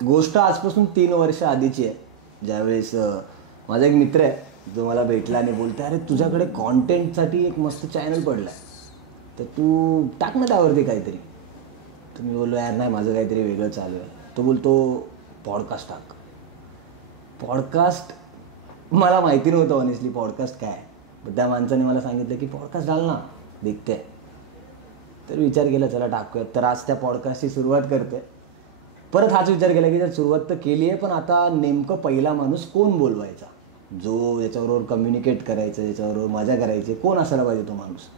गोष्ट आजपासून 3 वर्ष आधीची आहे, ज्यावेळेस माझा एक मित्र आहे जो मला भेटला आणि बोलतो, अरे तुझ्याकडे कॉन्टेंटसाठी एक मस्त चॅनल पडला आहे, तर तू टाक ना त्यावरती काहीतरी. तर मी बोललो यार नाही, माझं काहीतरी वेगळं चालू आहे. तो बोलतो पॉडकास्ट टाक. पॉडकास्ट मला माहिती नव्हतं ऑनेस्टली पॉडकास्ट काय आहे, पण त्या माणसाने मला सांगितलं की पॉडकास्ट डाल ना, दिखते. तर विचार केला चला टाकूयात. तर आज त्या पॉडकास्टची सुरुवात करते. परत हाच विचार केला की जर सुरुवात तर केली आहे, पण आता नेमकं पहिला माणूस कोण बोलवायचा, जो याच्याबरोबर कम्युनिकेट करायचं, याच्याबरोबर मजा करायची, कोण असायला पाहिजे तो माणूस.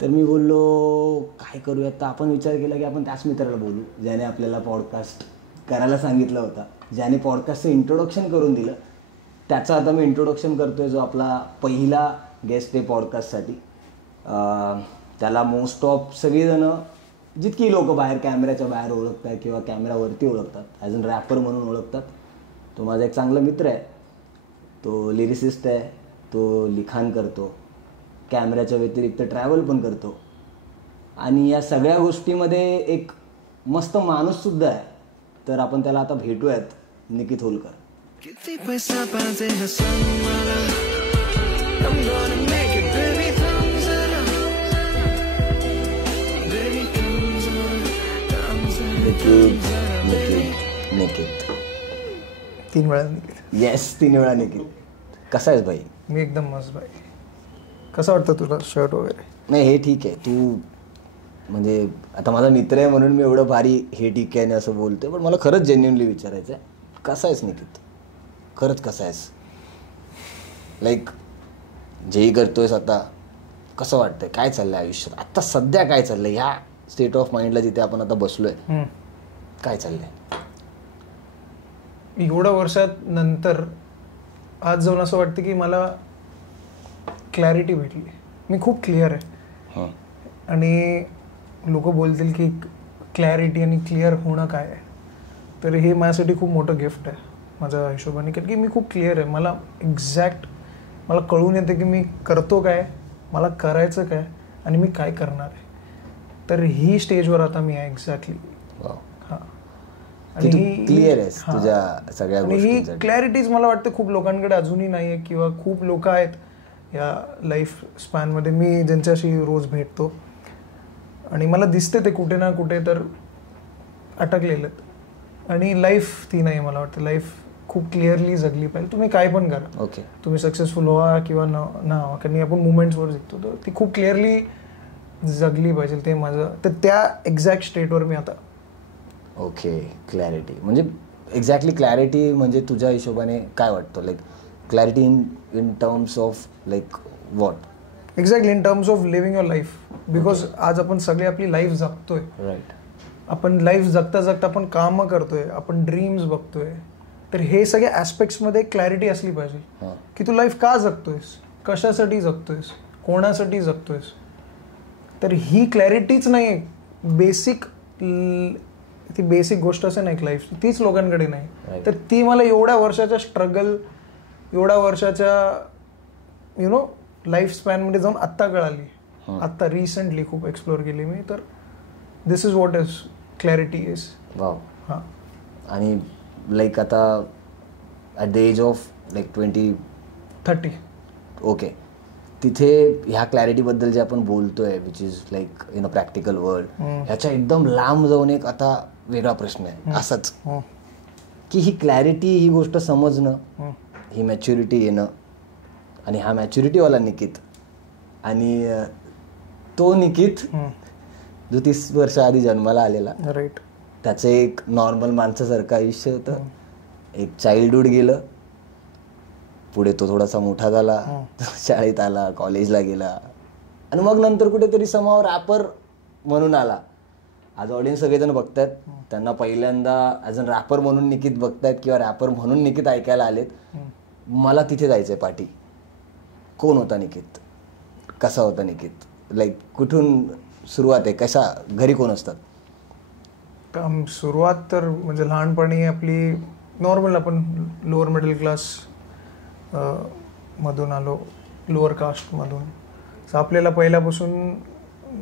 तर मी बोललो काय करूयात. तर आपण विचार केला की आपण त्याच मित्राला बोलू ज्याने आपल्याला पॉडकास्ट करायला सांगितलं होता, ज्याने पॉडकास्टचं इंट्रोडक्शन करून दिलं. त्याचं आता मी इंट्रोडक्शन करतो आहे, जो आपला पहिला गेस्ट आहे पॉडकास्टसाठी. त्याला मोस्ट ऑफ सगळीजणं, जितकी लोकं बाहेर कॅमेऱ्याच्या बाहेर ओळखतात किंवा कॅमेऱ्यावरती ओळखतात, ॲज अन रॅपर म्हणून ओळखतात. तो माझा एक चांगला मित्र आहे. तो लिरिसिस्ट आहे, तो लिखाण करतो, कॅमेऱ्याच्या व्यतिरिक्त ट्रॅव्हल पण करतो, आणि या सगळ्या गोष्टीमध्ये एक मस्त माणूससुद्धा आहे. तर आपण त्याला आता भेटूयात. निकित होलकर. किती पैसा पाहिजे हा सांग मला, I'm gonna make it baby, come जरा baby, come जरा. निकित 3 वेळा निकित. येस, 3 वेळा निकित. कसा आहेस भाई? मी एकदम मस्त भाई. कसं वाटतं तुला शर्ट वगैरे? नाही हे ठीक आहे. तू म्हणजे आता माझा मित्र आहे म्हणून मी एवढं भारी हे ठीक आहे असं बोलतोय, पण मला खरंच जेन्युइनली विचारायचं आहे, कसा आहेस निकित? खरंच कसा आहेस? लाईक जेही करतोयस आता, कसं वाटतंय? काय चाललंय आयुष्यात आत्ता सध्या? काय चाललंय ह्या स्टेट ऑफ माइंडला जिथे आपण आता बसलोय? काय चाललंय? एवढ्या वर्षात नंतर आज जाऊन असं वाटतं की मला क्लॅरिटी भेटली. मी खूप क्लिअर आहे. आणि लोक बोलतील की क्लॅरिटी आणि क्लिअर होणं काय आहे, तर हे माझ्यासाठी खूप मोठं गिफ्ट आहे माझ्या हिशोबाने. कारण की मी खूप क्लिअर आहे. मला एक्झॅक्ट मला कळून येतं की मी करतो काय, मला करायचं काय, आणि मी काय करणार आहे. तर ही स्टेजवर आता मी आहे एक्झॅक्टली. हां, आणि क्लिअर आहेस तुझ्या सगळ्या गोष्टी. ही क्लॅरिटीज मला वाटतं खूप लोकांकडे अजूनही नाही आहे, किंवा खूप लोक आहेत या लाईफ स्पॅनमध्ये मी ज्यांच्याशी रोज भेटतो, आणि मला दिसते ते कुठे ना कुठे तर अटकलेलं. आणि लाईफ ती नाही, मला वाटतं लाईफ खूप क्लिअरली जगली पाहिजे. तुम्ही काय पण करा, ओके, तुम्ही सक्सेसफुल व्हा किंवा ना व्हा, कारण आपण मुवमेंट्सवर शिकतो, तर ती खूप क्लिअरली जगली पाहिजे. ते माझं, तर त्या एक्झॅक्ट स्टेटवर मी आता. ओके, क्लॅरिटी म्हणजे एक्झॅक्टली क्लॅरिटी म्हणजे तुझ्या हिशोबाने काय वाटतं? Like clarity in terms of like what? Exactly in terms of living your life. Because आज आपण सगळे आपली लाईफ जगतोय. राईट. आपण लाईफ जगता जगता आपण कामं करतोय, आपण ड्रीम्स बघतोय, तर हे सगळ्या ॲस्पेक्ट्समध्ये क्लॅरिटी असली पाहिजे की तू लाईफ का जगतोयस, कशासाठी जगतोयस, कोणासाठी जगतोयस. तर ही क्लॅरिटीच नाही आहे बेसिक. ती बेसिक गोष्ट असं नाही लाईफ, तीच लोकांकडे नाही. तर ती मला एवढ्या वर्षाच्या स्ट्रगल, एवढ्या वर्षाच्या लाईफ स्पॅनमध्ये जाऊन आत्ता कळाली. आत्ता रिसेंटली खूप एक्सप्लोअर केली मी. तर this is what is clarity is. Wow. हां. आणि लाईक आता at the age of like 20-30, okay, तिथे ह्या क्लॅरिटीबद्दल जे आपण बोलतोय, which is like in a practical world, ह्याच्या एकदम लांब जाऊन एक आता वेगळा प्रश्न आहे असाच, की ही क्लॅरिटी, ही गोष्ट समजणं, ही मॅच्युरिटी येणं, आणि हा मॅच्युरिटीवाला निकित आणि तो निकित जो 30 वर्ष आधी जन्माला आलेला, राईट, त्याचं एक नॉर्मल माणसासारखं आयुष्य होतं. एक चाइल्डहूड गेलं, पुढे तो थोडासा मोठा झाला, शाळेत आला, कॉलेजला गेला, आणि मग नंतर कुठेतरी समाव रॅपर म्हणून आला. आज ऑडियन्स सगळेजण बघतायत, त्यांना पहिल्यांदा ॲज अ रॅपर म्हणून निकित बघतायत किंवा रॅपर म्हणून निकित ऐकायला आलेत. मला तिथे जायचंय पाठी. कोण होता निकित? कसा होता निकित? लाईक कुठून सुरुवात आहे? कशा घरी कोण असतात? सुरुवात तर म्हणजे लहानपणी आपली नॉर्मल, आपण लोअर मिडल क्लास मधून आलो, लोअर कास्टमधून. सो आपल्याला पहिल्यापासून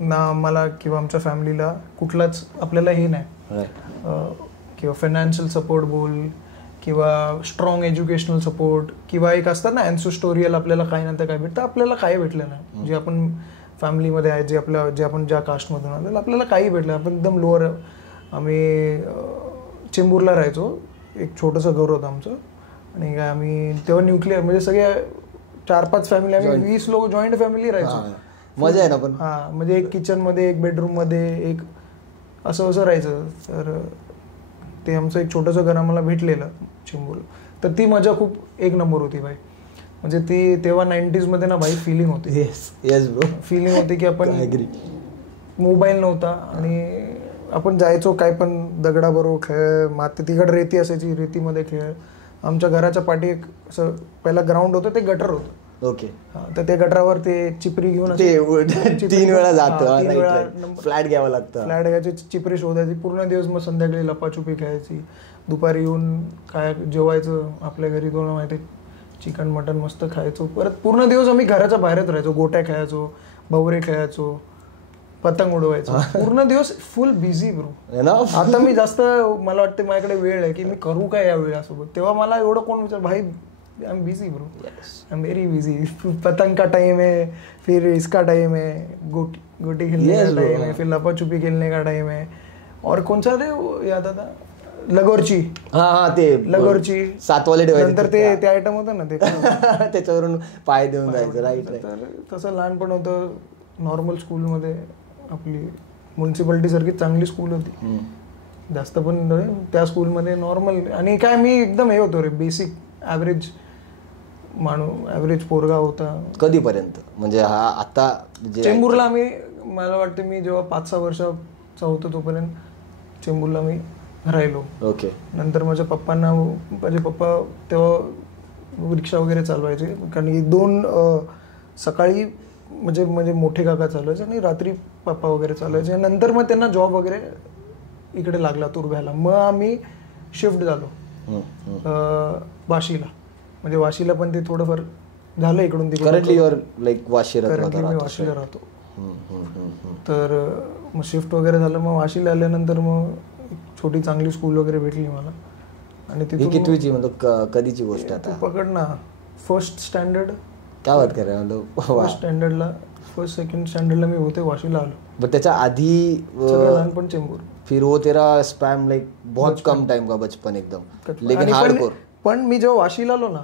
ना मला किंवा आमच्या फॅमिलीला कुठलाच आपल्याला हे नाही किंवा फायनान्शियल सपोर्ट बोल किंवा स्ट्रॉंग एज्युकेशनल सपोर्ट किंवा एक असतात ना अँसेस्टोरियल आपल्याला काही नंतर काय भेटतं, आपल्याला काही भेटलं नाही. जे आपण फॅमिलीमध्ये आहे, जे आपण ज्या कास्टमधून आलेलं आपल्याला काही भेटलं. आपण एकदम लोअर. आम्ही चेंबूरला राहायचो, एक छोटंसं घर होतं आमचं. आणि काय आम्ही तेव्हा न्यूक्लिअर म्हणजे सगळे 4-5 फॅमिली, आम्ही 20 लोक जॉईंट फॅमिली राहायचो. मजा आहे ना. पण म्हणजे एक किचनमध्ये, एक बेडरूममध्ये, एक असं राहायचं. तर ते आमचं एक छोटंसं घर आम्हाला भेटलेलं चेंबूरला. तर ती मजा खूप एक नंबर होती भाई. म्हणजे ती तेव्हा 90s मध्ये ना भाई फिलिंग होती. Yes bro. फिलिंग होती की आपण मोबाईल नव्हता आणि आपण जायचो काय पण दगडाबरोबर खेळ, माती तिकडे रेती असायची, रेतीमध्ये खेळ. आमच्या घराच्या पाठी एक असं पहिला ग्राउंड होतं, ते गटर होतं. ओके. तर ते गटरावर ते चिपरी घेऊन 3 वेळा जातो, फ्लॅट घ्यावं लागतं. फ्लॅट घ्यायची, चिपरी शोधायची पूर्ण दिवस. मग संध्याकाळी लपाछुपी खेळायची. दुपारी येऊन काय जेवायचं आपल्या घरी, दोन माहिती चिकन मटन मस्त खायचो. परत पूर्ण दिवस आम्ही घराच्या बाहेरच राहायचो. गोट्या खेळायचो, भवरे खेळायचो, पतंग उडवायचो. पूर्ण दिवस फुल बिझी ब्रो. आता मी जास्त, मला वाटतं माझ्याकडे वेळ आहे की मी करू काय या वेळासोबत. तेव्हा मला एवढं कोण विचार, भाई I am busy bro, I am very busy. पतंग का टाइम है, फिर इसका टाइम है, गोटी खेलने का टाइम है, फिर लपा छुपी खेलने का टाइम है. और कौन सा थे याद आता, लगोरची. ते लगोरची 7 वाले ठेवायचे. नंतर ते आयटम होतं ना, ते त्याच्यावरून पाय देऊन जायचं. राईट. तर तसं लहानपण होतं. नॉर्मल स्कूलमध्ये, आपली म्युन्सिपाल्टी सारखी चांगली स्कूल होती, जास्त पण त्या स्कूलमध्ये नॉर्मल. आणि काय मी एकदम हे होतो रे, बेसिक ॲव्हरेज ॲव्हरेज पोरगा होता. कधीपर्यंत म्हणजे हा आता चेंबूरला आम्ही, मला वाटतं मी जेव्हा 5-6 वर्षाचा होतो तोपर्यंत चेंबूरला मी राहिलो. ओके. नंतर माझे पप्पा तेव्हा रिक्षा वगैरे चालवायचे. कारण की 2 सकाळी म्हणजे मोठे काका चालवायचे आणि रात्री पप्पा वगैरे चालवायचे. नंतर मग त्यांना जॉब वगैरे इकडे लागला तुर्भ्याला. मग आम्ही शिफ्ट झालो वाशीला. म्हणजे वाशीला पण ते थोडंफार झालं इकडून तिकडे. करंटली युअर लाईक वाशीला राहतो. तर मग शिफ्ट वगैरे झालं. मग वाशीला आल्यानंतर मग छोटी चांगली स्कूल वगैरे भेटली मला. आणि तिथे कितवीची म्हणजे कधीची गोष्ट आता पकड ना, फर्स्ट स्टँडर्ड. काय बात कर रहे हो. फर्स्ट स्टँडर्डला, फर्स्ट सेकंड स्टँडर्डला मी होते, वाशीला आलो. बट त्याच्या आधी लहानपण चेंबूर. फिर वो तेरा स्पॅम लाईक बहुत कम टाइम का बचपन एकदम, लेकिन हार्डकोर. पण मी जेव्हा वाशीला आलो ना,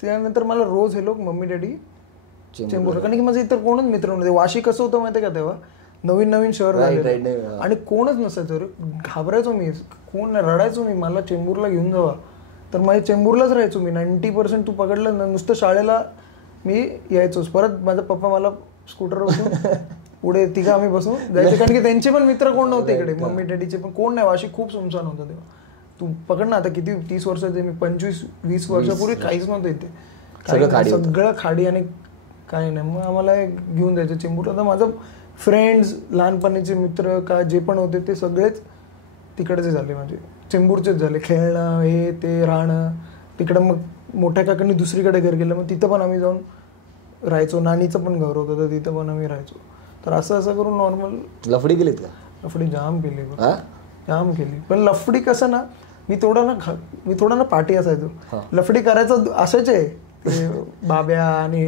त्यानंतर मला रोज हे लोक मम्मी डॅडी चेंबूर. कारण की माझे इतर कोणच मित्र नव्हते. वाशी कसं होतं माहिती का, तेव्हा नवीन शहर झालं आणि कोणच नसायचं रे. घाबरायचो मी, कोण रडायचो मी, मला चेंबूरला घेऊन जावा. तर माझ्या चेंबूरलाच राहायचो मी. 90% तू पकडलं ना, नुसतं शाळेला मी यायचोच. परत माझा पप्पा मला स्कूटरवर बसून पुढे तिघं आम्ही बसून जायचं. कारण की त्यांचे पण मित्र कोण नव्हते इकडे, मम्मी डॅडीचे पण कोण नाही. वाशी खूप सुमसान होतं तेव्हा. तू पकड ना, आता किती 30 वर्षाचे मी, 25-20 वर्षापूर्वी काहीच नव्हतं इथे. सगळं खाडी आणि काही नाही. मग आम्हाला घेऊन जायचं चेंबूर. आता माझं फ्रेंड्स, लहानपणीचे मित्र का जे पण होते ते सगळेच तिकडचे झाले, म्हणजे चेंबूरचेच झाले. खेळणं, हे ते, राहणं तिकडं. मग मोठ्या काकांनी दुसरीकडे घर गेलं, मग तिथं पण आम्ही जाऊन राहायचो. नानीचं पण घर होतं, तर तिथं पण आम्ही राहायचो. तर असं करून नॉर्मल. लफडी केलीत का? लफडी जाम केली, जाम केली. पण लफडी कसं ना, मी थोडा ना पाठी असायचो. लफडी करायचं असायचे बाब्या. आणि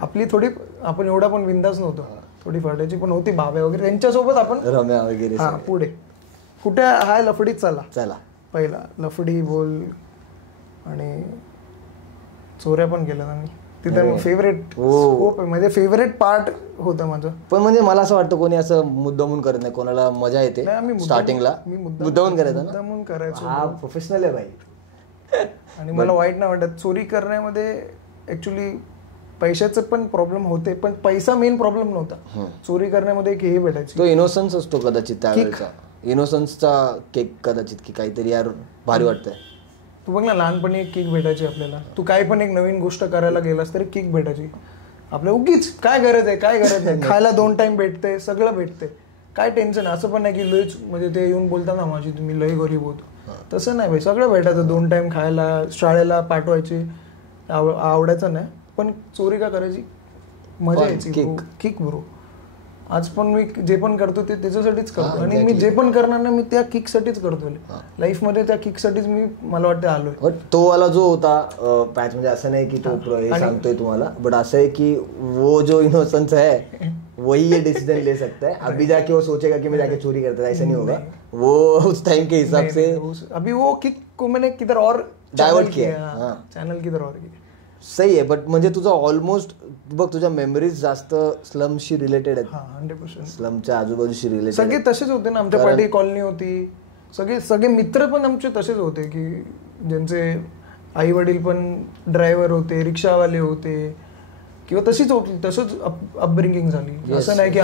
आपली थोडी, आपण एवढा पण बिंदास नव्हतो, थोडी फाटायची पण होती बाब्या वगैरे, त्यांच्यासोबत आपण रम्या वगैरे. पुढे कुठे हाय लफडीत चला. पहिला लफडी बोल आणि चोऱ्या पण केल्या आम्ही तिथे. फेवरेट म्हणजे फेवरेट पार्ट होतं माझं. पण म्हणजे मला असं वाटतं कोणी असं मुद्दामून करत नाही, कोणाला मजा येते स्टार्टिंगला. मुद्दामून करायचं ना, मुद्दामून करायचं. हा प्रोफेशनल आहे भाई. आणि मला वाईट नाही वाटत. चोरी करण्यामध्ये ऍक्च्युली पैशाचं पण प्रॉब्लेम होते, पण पैसा मेन प्रॉब्लेम नव्हता. चोरी करण्यामध्ये एक हे भेटायची, तो इनोसन्स असतो कदाचित त्यावेळेचा. इनोसन्सचा केक कदाचित, की काहीतरी यार भारी वाटतंय. तू बघ ना, लहानपणी एक किक भेटायची आपल्याला. तू काय पण एक नवीन गोष्ट करायला गेलास तरी किक भेटायची आपल्या. उगीच काय गरज नाही. खायला 2 टाइम भेटते, सगळं भेटते, काय टेन्शन. असं पण नाही की लयच म्हणजे ते येऊन बोलता ना माझी तुम्ही लय गरीब होतो, तसं नाही भाई. सगळं भेटायचं 2 टाइम खायला. शाळेला पाठवायची, आवडायचं नाही. पण चोरी का करायची, मजा यायची. Kick bro. आज पण मी जे पण करतो ते त्याच्यासाठीच करतो आणि मी जे पण करणार ना मी त्या किकसाठीच करतोय लाईफमध्ये. त्या किकसाठीच मी मला वाटतं आलोय. बट तो वाला जो होता पॅच, म्हणजे असं नाही की तो हे सांगतोय तुम्हाला, बट असं आहे की वो जो इनोसेंस है वही ये डिसीजन ले सकता है. अभी जाके वो सोचेगा कि मैं जाके चोरी करता था, ऐसा नहीं होगा. वो उस टाइम के हिसाब से अभी वो किक को मैंने किधर और डायवर्ट किया, चॅनल किधर और किया. सही आहे. बट म्हणजे तुझा ऑलमोस्ट बघ तुझ्या मेमरीज जास्त स्लमशी रिलेटेड आहेत. 100%. स्लमच्या आजूबाजूशी रिलेटेड. सगळे तसेच होते ना. आमच्या पार्टी कॉलनी होती. सगळे मित्र पण आमचे तसेच होते की ज्यांचे आई वडील पण ड्रायव्हर होते, रिक्षावाले होते किंवा तशीच होती. तसंच अपब्रिंगिंग झाली. असं नाही की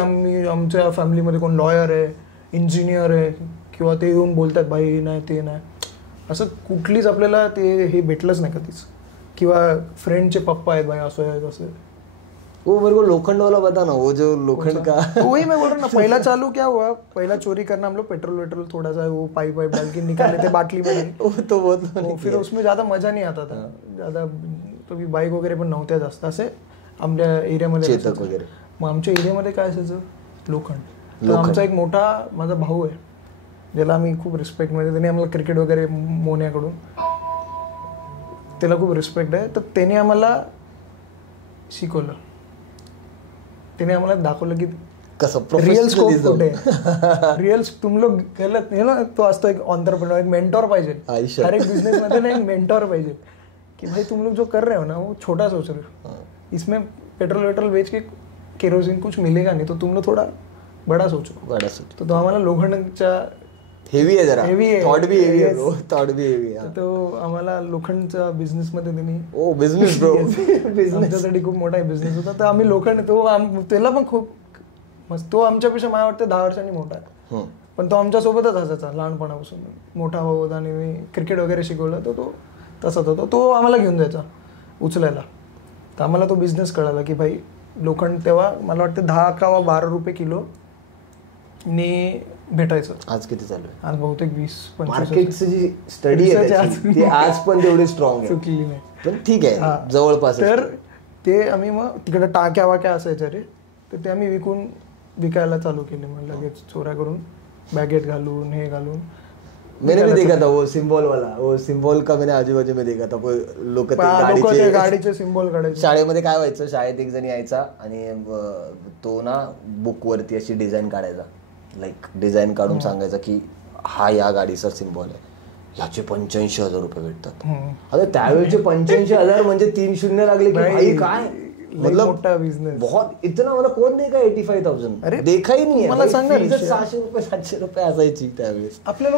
आमच्या फॅमिलीमध्ये कोण लॉयर आहे, इंजिनियर आहे किंवा ते येऊन बोलतात भाई नाही ते नाही, असं कुठलीच आपल्याला ते हे भेटलंच नाही कधीच. किंवा फ्रेंडचे पप्पा आहेत भाई असं आहे तसं. वो मेरे को लोखंड वाला बता ना, वो जो लोखंड का वही मैं बोल रहा ना. पहला चालू क्या हुआ, पहला चोरी करना हम लोग पेट्रोल थोड़ा सा वो पाइप डाल के निकाले थे बाटली में. तो फिर उसमें ज्यादा मजा नहीं आता था ज्यादा. तो बाईक वगैरे पण नव्हत्या जास्त असे आमच्या एरियामध्ये. चेतक वगैरे. मग आमच्या एरियामध्ये काय असायचं लोखंड. तर आमचा एक मोठा माझा भाऊ आहे ज्याला आम्ही खूप रिस्पेक्ट, म्हणजे त्याने आम्हाला क्रिकेट वगैरे मोन्याकडून त्याला खूप रिस्पेक्ट आहे. तर त्याने आम्हाला शिकवलं, त्याने आम्हाला दाखवलं की कसं रिअल स्कोप कुठे रिअल. तुम लोग गलत नाही ना. तो असतो एक ऑन्टरप्रेन्योर, एक मेंटॉर पाहिजे हर एक बिजनेस मध्ये ना. एक मेंटॉर पाहिजे कि भाई तुम लोग जो कर रहे हो ना वो छोटा सोच रहे हो. इसमें पेट्रोल बेच के केरोसिन कुछ मिलेगा नहीं, तो तुम लोग थोड़ा बड़ा सोचो. तो आम्हाला लोखंडच्या हेवी आहे जरा, हेवी आहे, थॉट बी हेवी आहे, थॉट बी हेवी आहे. तो आम्हाला लोखंडच्या बिझनेस मध्ये त्यांनी ओ बिझनेस ब्रो आमच्यासाठी खूप मोठा बिझनेस होता. तर आम्ही लोखंड त्याला पण खूप मस्त. तो आमच्यापेक्षा मला वाटतं 10 वर्षांनी मोठा आहे. पण तो आमच्यासोबतच असायचा लहानपणापासून. मोठा भाऊ होता आणि मी क्रिकेट वगैरे शिकवलं तर तो तसाच होता. तो आम्हाला घेऊन जायचा उचलायला. तर आम्हाला तो बिझनेस कळाला की भाई लोखंड तेव्हा मला वाटतं 10 किंवा 12 रुपये किलो ने भेटायचं. आज किती चालू आहे? आज बहुतेक 20-25. मार्केटची जी स्टडी आहे ती आज पण तेवढी स्ट्रॉंग आहे. चुकली नाही पण ठीक आहे जवळपास. तर ते आम्ही मग तिकडे टाक्या वाक्या असायच्या रे, तर ते आम्ही विकायला चालू केले. मग लगेच चोऱ्या करून बॅगेट घालून हे घालून. मैंने भी देखा था वो सिंबल वाला, वो सिंबल का मैंने आजूबाजू में देखा था. लोक गाडीचे सिंबल काढायचे. शाळेमध्ये काय व्हायचं, शाळेत एक जण यायचा आणि तो ना बुक वरती अशी डिझाईन काढायचा, लाईक डिझाईन काढून सांगायचा की हा या गाडीचा सिंबल आहे, ह्याचे 85,000 रुपये भेटतात. आता त्यावेळेचे 85,000 म्हणजे 3 शून्य लागले की भाई काय मतलब मोठा बिझनेस. बहुत इतना मतलब कोण देगा 85,000. देखा ही नाही. मला सांगा 600 रुपये 700 रुपये असायची त्यावेळेस. आपल्या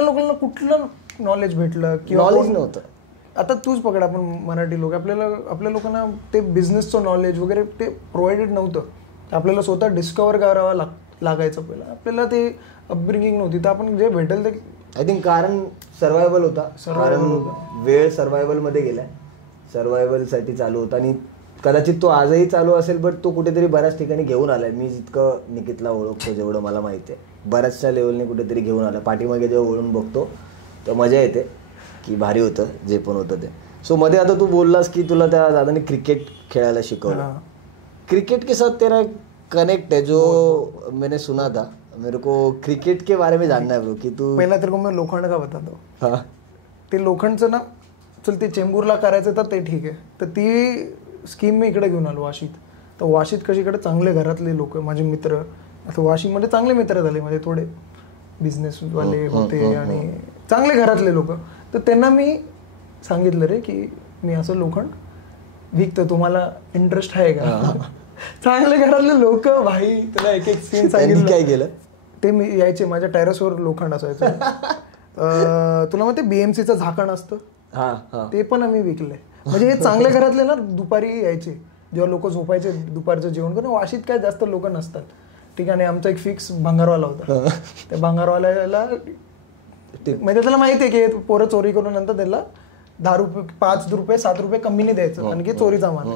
लोकांना कुठलं नॉलेज भेटलं किंवा नॉलेज नव्हतं. आता तूच पकड, आपण मराठी लोक आपल्या लोकांना ते बिझनेसचं नॉलेज वगैरे ते प्रोव्हाइडेड नव्हतं. आपल्याला स्वतः डिस्कवर करावं लागायचं पहिलं. आपल्याला ते अपब्रिंगिंग नव्हती. तर आपण जे भेटेल ते आय थिंक कारण सर्वायवल होता. वेळ सर्वायवल मध्ये गेलाय, सर्वायवल साठी चालू होता आणि कदाचित तो आजही चालू असेल. बट तो कुठेतरी बऱ्याच ठिकाणी घेऊन आलाय. मी जितकं निकितला ओळखतो, जेवढं मला माहिती आहे, बऱ्याचशा लेवलने कुठेतरी घेऊन आला. पाठीमागे जेव्हा वळून बघतो तेव्हा मजा येते की भारी होतं जे पण होतं ते. सो मध्ये आता तू बोललास की तुला त्या दादाने क्रिकेट खेळायला शिकवलं. क्रिकेट के साथ तेरा कनेक्ट है जो मैंने सुना था. मेरे को क्रिकेट के बारे में जानना है ब्रो की तू. पहिला तेरे को मैं लोखंड का बतातो. हाँ, ते लोखंडचं ना चल ते चेंबूरला करायचं तर ते ठीक आहे. तर ती स्कीम मी इकडे घेऊन आलो वाशीत. तर वाशीत कशीकडे चांगले घरातले लोक माझे मित्र, आता वाशीमध्ये चांगले मित्र झाले माझे, थोडे बिझनेसवाले होते आणि चांगले घरातले लोक. तर त्यांना मी सांगितलं रे की मी असं लोखंड विकतो, तुम्हाला इंटरेस्ट आहे का. चांगले घरातले लोक भाई. त्याला एक सीन सांगितलं. काय केलं ते मी यायचे माझ्या टेरेसवर लोखंड असायचं. तुला माहिती BMCचं झाकण असतं ते पण आम्ही विकले. म्हणजे हे चांगल्या घरातले ना दुपारी यायचे जेव्हा लोक झोपायचे, दुपारचं जेवण करून. वाशीत काय जास्त लोक नसतात ठीक आहे. आणि आमचा एक फिक्स भांगारवाला होता. त्या भांगारवाल्याला म्हणजे त्याला माहिती आहे की पोरं चोरी करून नंतर त्याला 10 रुपये 5 रुपये 7 रुपये कमीने द्यायचं आणि की चोरीचा माल.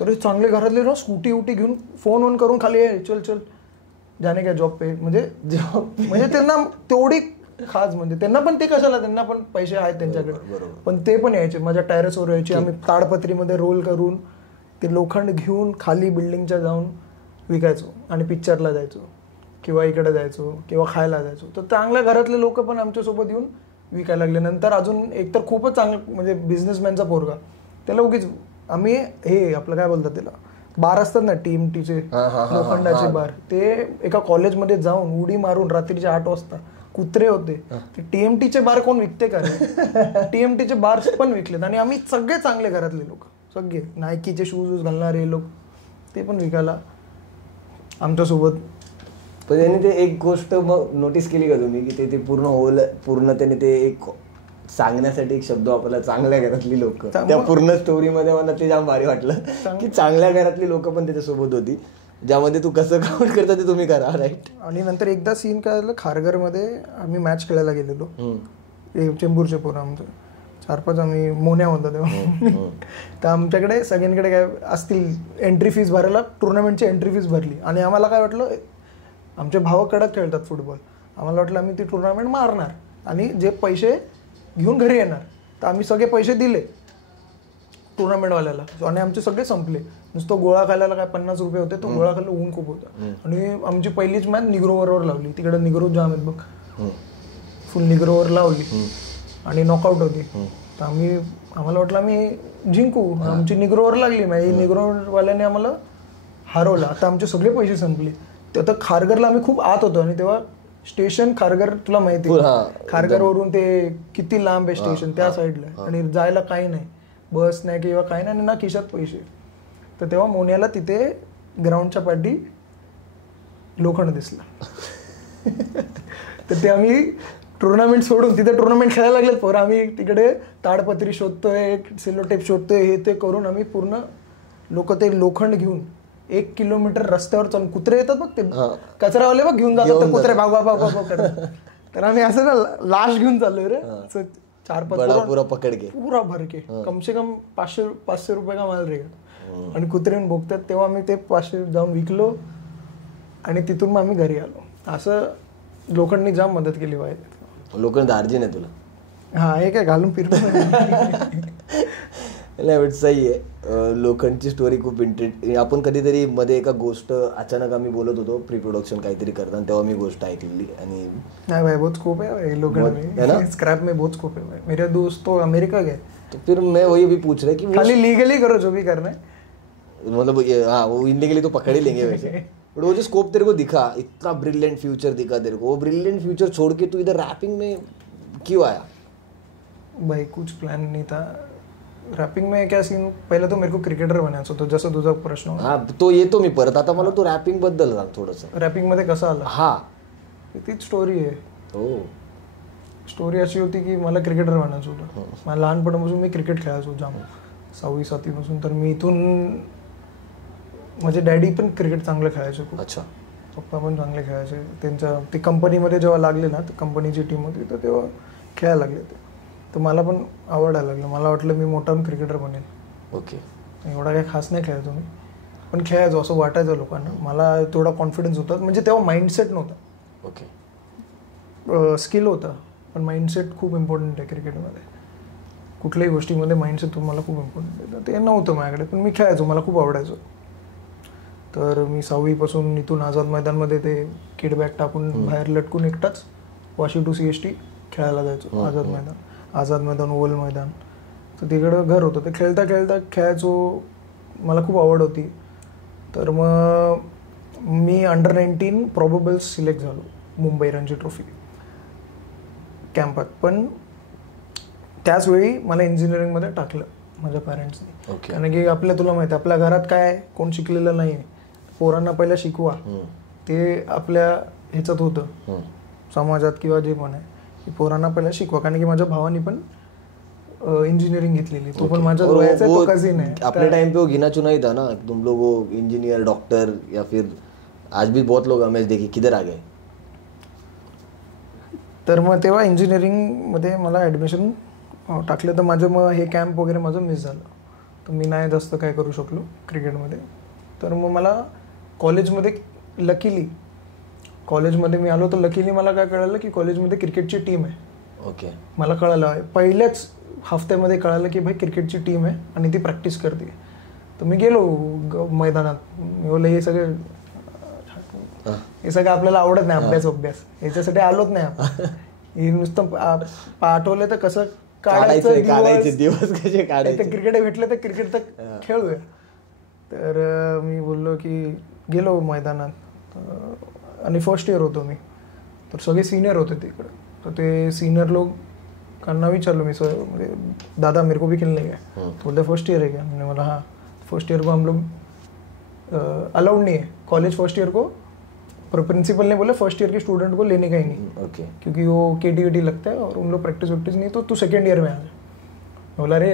तर चांगले घरातले ना स्कूटी उटी घेऊन फोन ऑन करून खाली चल चल जाणे का जॉब पे. म्हणजे त्यांना तेवढी खास, म्हणजे त्यांना पण ते कशाला, त्यांना पण पैसे आहेत त्यांच्याकडे. पण ते पण यायचे माझ्या टेरेसवर यायचे. आम्ही ताडपत्रीमध्ये रोल करून ते लोखंड घेऊन खाली बिल्डिंगच्या जाऊन विकायचो आणि पिक्चरला जायचो किंवा इकडे जायचो किंवा खायला जायचो. तर चांगल्या घरातले लोक पण आमच्यासोबत येऊन विकायला लागले. नंतर अजून एकतर खूपच चांगलं म्हणजे बिझनेसमॅनचा पोरगा, त्याला उगीच आम्ही हे आपलं काय बोलतात त्याला बार असतात ना TMTचे लोखंडाचे बार, ते एका कॉलेजमध्ये जाऊन उडी मारून रात्रीचे 8 वाजता कुत्रे होते ते TMTचे बार कोण विकते का TMTचे बार पण विकलेत. आणि आम्ही सगळे चांगले घरातले लोक, सगळे नायकीचे शूज घालणारे लोक ते पण विकायला आमच्यासोबत. पण त्यांनी ते एक गोष्ट मग नोटीस केली का तुम्ही की ते पूर्ण त्याने ते एक सांगण्यासाठी एक शब्द वापरला, चांगल्या घरातली लोक. त्या पूर्ण स्टोरीमध्ये मला ते जाम भारी वाटलं की चांगल्या घरातली लोक पण त्याच्यासोबत होती, ज्यामध्ये तू कसं काउंट करता ते तुम्ही करा, राईट. आणि नंतर एकदा सीन काय झालं, खारघरमध्ये आम्ही मॅच खेळायला गेलेलो, चेंबूरचे पोरं आमचं 4-5 आम्ही मोन्या होता तेव्हा. तर आमच्याकडे सगळ्यांकडे काय असतील एंट्री फीस भरायला, टुर्नामेंटची एंट्री फीस भरली. आणि आम्हाला काय वाटलं, आमचे भाव कडक खेळतात फुटबॉल, आम्हाला वाटलं आम्ही ती टुर्नामेंट मारणार आणि जे पैसे घेऊन घरी येणार. तर आम्ही सगळे पैसे दिले टुर्नामेंटवाल्याला आणि आमचे सगळे संपले. नुसतं गोळा खायला काय 50 रुपये होते, तो गोळा खायला ऊन खूप होता. आणि आमची पहिलीच मॅच निग्रोवर लावली, तिकडे निग्रो जाम आहेत बघ, फुल निग्रोवर लावली आणि नॉकआउट होती. तर आम्हाला वाटलं आम्ही जिंकू, आमची निग्रोवर लागली मॅच, निग्रोवाल्याने आम्हाला हरवलं. आता आमचे सगळे पैसे संपले. तर खारघरला आम्ही खूप आत होतो आणि तेव्हा स्टेशन खारघर तुला माहिती आहे, खारघरवरून ते किती लांब आहे स्टेशन, त्या साईडला, आणि जायला काही नाही, बस नाही किंवा काही नाही, ना खिशात पैसे. तर तेव्हा मोन्याला तिथे ग्राउंडच्या पाठी लोखंड दिसला. तर ते आम्ही टुर्नामेंट सोडून तिथे टुर्नामेंट खेळायला लागलेत पोरं. आम्ही तिकडे ताडपत्री शोधतोय, सेलो टेप शोधतोय, हे ते करून आम्ही पूर्ण लोक ते लोखंड घेऊन 1 किलोमीटर रस्त्यावर चालून, कुत्रे येतात बघ ते कचरावाले बघ घेऊन जातात, कुत्रे भाव भाव भाव करतात. तर आम्ही असं ना लाश घेऊन चाललोय रे, 4-5 पुरा भरके, कमसे कम 500 रुपये का माल रे. आणि कुत्रे भोगतात. तेव्हा आम्ही ते 500 जाऊन विकलो आणि तिथून मग आम्ही घरी आलो. असं लोखंडनी जाम मदत केली पाहिजे. लोखंड दार्जिन आहे तुला. हा, हे काय घालून फिरतो नाही, सही आहे. लोखंडची स्टोरी खूप इंटरेस्टिंग. आपण कधीतरी मध्ये एका गोष्ट अचानक आम्ही बोलत होतो प्री प्रोडक्शन काहीतरी करताना, तेव्हा मी गोष्ट ऐकलेली. आणि नहीं भाई बहुत स्कोप है भाई लोखंड में, स्क्रैप में बहुत स्कोप है भाई. मेरे दोस्त तो अमेरिका गए, तो फिर मैं वही भी पूछ रहा है कि खाली लीगली करो जो भी करना है, मतलब हाँ वो इनलीगली तो पकड़ ही लेंगे वैसे. बट वो जो स्कोप तेरे को दिखा, इतना ब्रिलियंट फ्यूचर दिखा तेरे को, वो ब्रिलियंट फ्यूचर छोड़ के तू इधर रैपिंग में क्यों आया? भाई कुछ प्लान नहीं था. रॅपिंग में क्या सीन, पहिला तो मेरे को क्रिकेटर बनायचं होतं, जसं तुझा प्रश्न होता. हा, तो येतो मी परत. आता मला तो रॅपिंग बद्दल सांग थोडंसं. रॅपिंग मध्ये कसं आला? हा, तीच स्टोरी आहे. हो, स्टोरी अशी होती की मला क्रिकेटर बनायचं होतं. मला लहानपणापासून मी क्रिकेट खेळायचो जाम, 6वी-7वी पासून. तर मी इथून, माझे डॅडी पण क्रिकेट चांगलं खेळायचे खूप. अच्छा. पप्पा पण चांगले खेळायचे. त्यांच्या ती कंपनीमध्ये जेव्हा लागले ना, कंपनीची टीम होती, तर तेव्हा खेळायला लागले ते. तर मला पण आवडायला लागलं. मला वाटलं मी मोठा क्रिकेटर बनेन. ओके. एवढा काही खास नाही खेळायचो मी, पण खेळायचो असं वाटायचं लोकांना. मला तेवढा कॉन्फिडन्स होता. म्हणजे तेव्हा माइंडसेट नव्हता. ओके. स्किल होता, पण माइंडसेट खूप इम्पॉर्टंट आहे क्रिकेटमध्ये. कुठल्याही गोष्टीमध्ये माइंडसेट तुम्हाला खूप इम्पॉर्टंट आहे. तर ते नव्हतं माझ्याकडे, पण मी खेळायचो, मला खूप आवडायचं. तर मी 6वीपासून इथून आझाद मैदानमध्ये ते किडबॅग टाकून बाहेर लटकून एकटाच वाशी टू CST खेळायला जायचो. आझाद मैदान, ओव्हल मैदान. तर तिकडं घर होतं. ते खेळता खेळता खेळायचो, मला खूप आवड होती. तर मग मी अंडर-19 प्रोबेबल्स सिलेक्ट झालो मुंबई रणजी ट्रॉफी कॅम्पात. पण त्याचवेळी मला इंजिनिअरिंगमध्ये टाकलं माझ्या पॅरेंट्सनी. कारण की तुला माहिती आहे, आपल्या घरात काय कोण शिकलेलं नाही आहे, पोरांना पहिला शिकवा, ते आपल्या ह्याच्यात होतं समाजात किंवा जे पण आहे, की पोरांना पहिला शिकवा. कारण की माझ्या भावानी पण इंजिनिअरिंग घेतलेली, तो पण माझ्या वयाचा, तो कझिन आहे. अपने टाइम पे वो गिना चुना ही था ना, तुम लोग वो इंजीनियर, डॉक्टर, या फिर आज भी बहुत लोग हमें देखिए किधर आ गए. तर मग तेव्हा इंजिनिअरिंगमध्ये मला ॲडमिशन टाकलं. तर माझं मग हे कॅम्प वगैरे माझं मिस झालं. तर मी नाही जास्त काय करू शकलो क्रिकेटमध्ये. तर मग मला कॉलेजमध्ये कॉलेजमध्ये मी आलो, तर लकीली मला काय कळालं की कॉलेजमध्ये क्रिकेटची टीम आहे. ओके. मला कळालं पहिल्याच हफ्त्यामध्ये कळालं की भाई क्रिकेटची टीम आहे आणि ती प्रॅक्टिस करते. तर मी गेलो मैदानात. मी बोलले हे सगळे हे सगळं आपल्याला आवडत नाही, अभ्यास याच्यासाठी आलोच नाही आपण. हे नुसतं पाठवलं तर कसं काढायचे दिवस कसे काढायचे. क्रिकेट भेटले तर क्रिकेट तर खेळूया. तर मी बोललो की गेलो मैदानात आणि फर्स्ट इयर होतो मी. तर सगळे सिनियर होते तिकडे. तर ते सिनियर लोकांना विचारलो मी, म्हणजे दादा मेरे को भी खेलने गया. तो बोलते फर्स्ट ईयर है क्या? मैंने बोला हाँ. फर्स्ट ईयर को हम लोग अलाउड नहीं है कॉलेज. फर्स्ट ईयर को प्रिंसिपल ने बोला फर्स्ट ईयर के स्टूडेंट को लेने का ही नहीं. ओके. क्योंकि वो KT लगता है और उन लोग प्रैक्टिस वैक्टिस नहीं, तो तू सेकेंड ईयर में आ जा. बोला अरे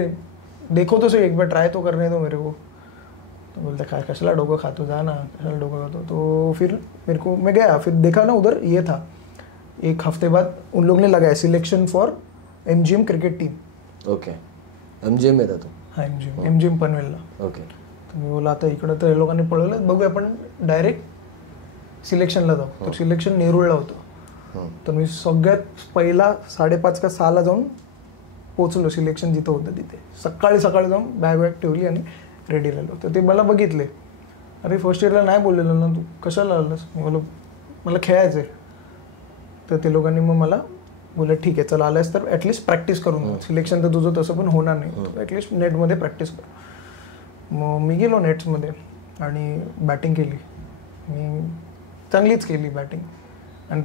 देखो तो सही, एक बार ट्राई तो करने दो मेरे को. तो बोलता काय कशाला डोकं खातो, जा ना कशाला डोकं खातो. तो फिर मेरे को मैं गया, फिर देखा ना उधर ये था. एक हफ्ते बाद उन लोग ने लगाया selection for MGM cricket team. Okay. MGM में था तू? हाँ MGM पनवेलला. ओके. तर मी बोला आता इकडं तर लोकांनी पळवलं, बघूया आपण डायरेक्ट सिलेक्शनला जाऊ. तर सिलेक्शन नेरूळला होतं. तर मी सगळ्यात पहिला 5:30 का 6ला जाऊन पोचलो सिलेक्शन जिथं होतं तिथे. सकाळी जाऊन बॅग ठेवली आणि रेडी राहिलो. तर ते मला बघितले, अरे फर्स्ट इयरला नाही बोललेलं ना तू, कशाला आलास? मी बोललो मला खेळायचं आहे. तर ते लोकांनी मग मला बोललं ठीक आहे चला आलास तर ॲटलिस्ट प्रॅक्टिस करून. सिलेक्शन तर तुझं तसं पण होणार नाही, ॲटलिस्ट नेटमध्ये प्रॅक्टिस कर. मग मी गेलो नेट्समध्ये आणि बॅटिंग केली. मी चांगलीच केली बॅटिंग. आणि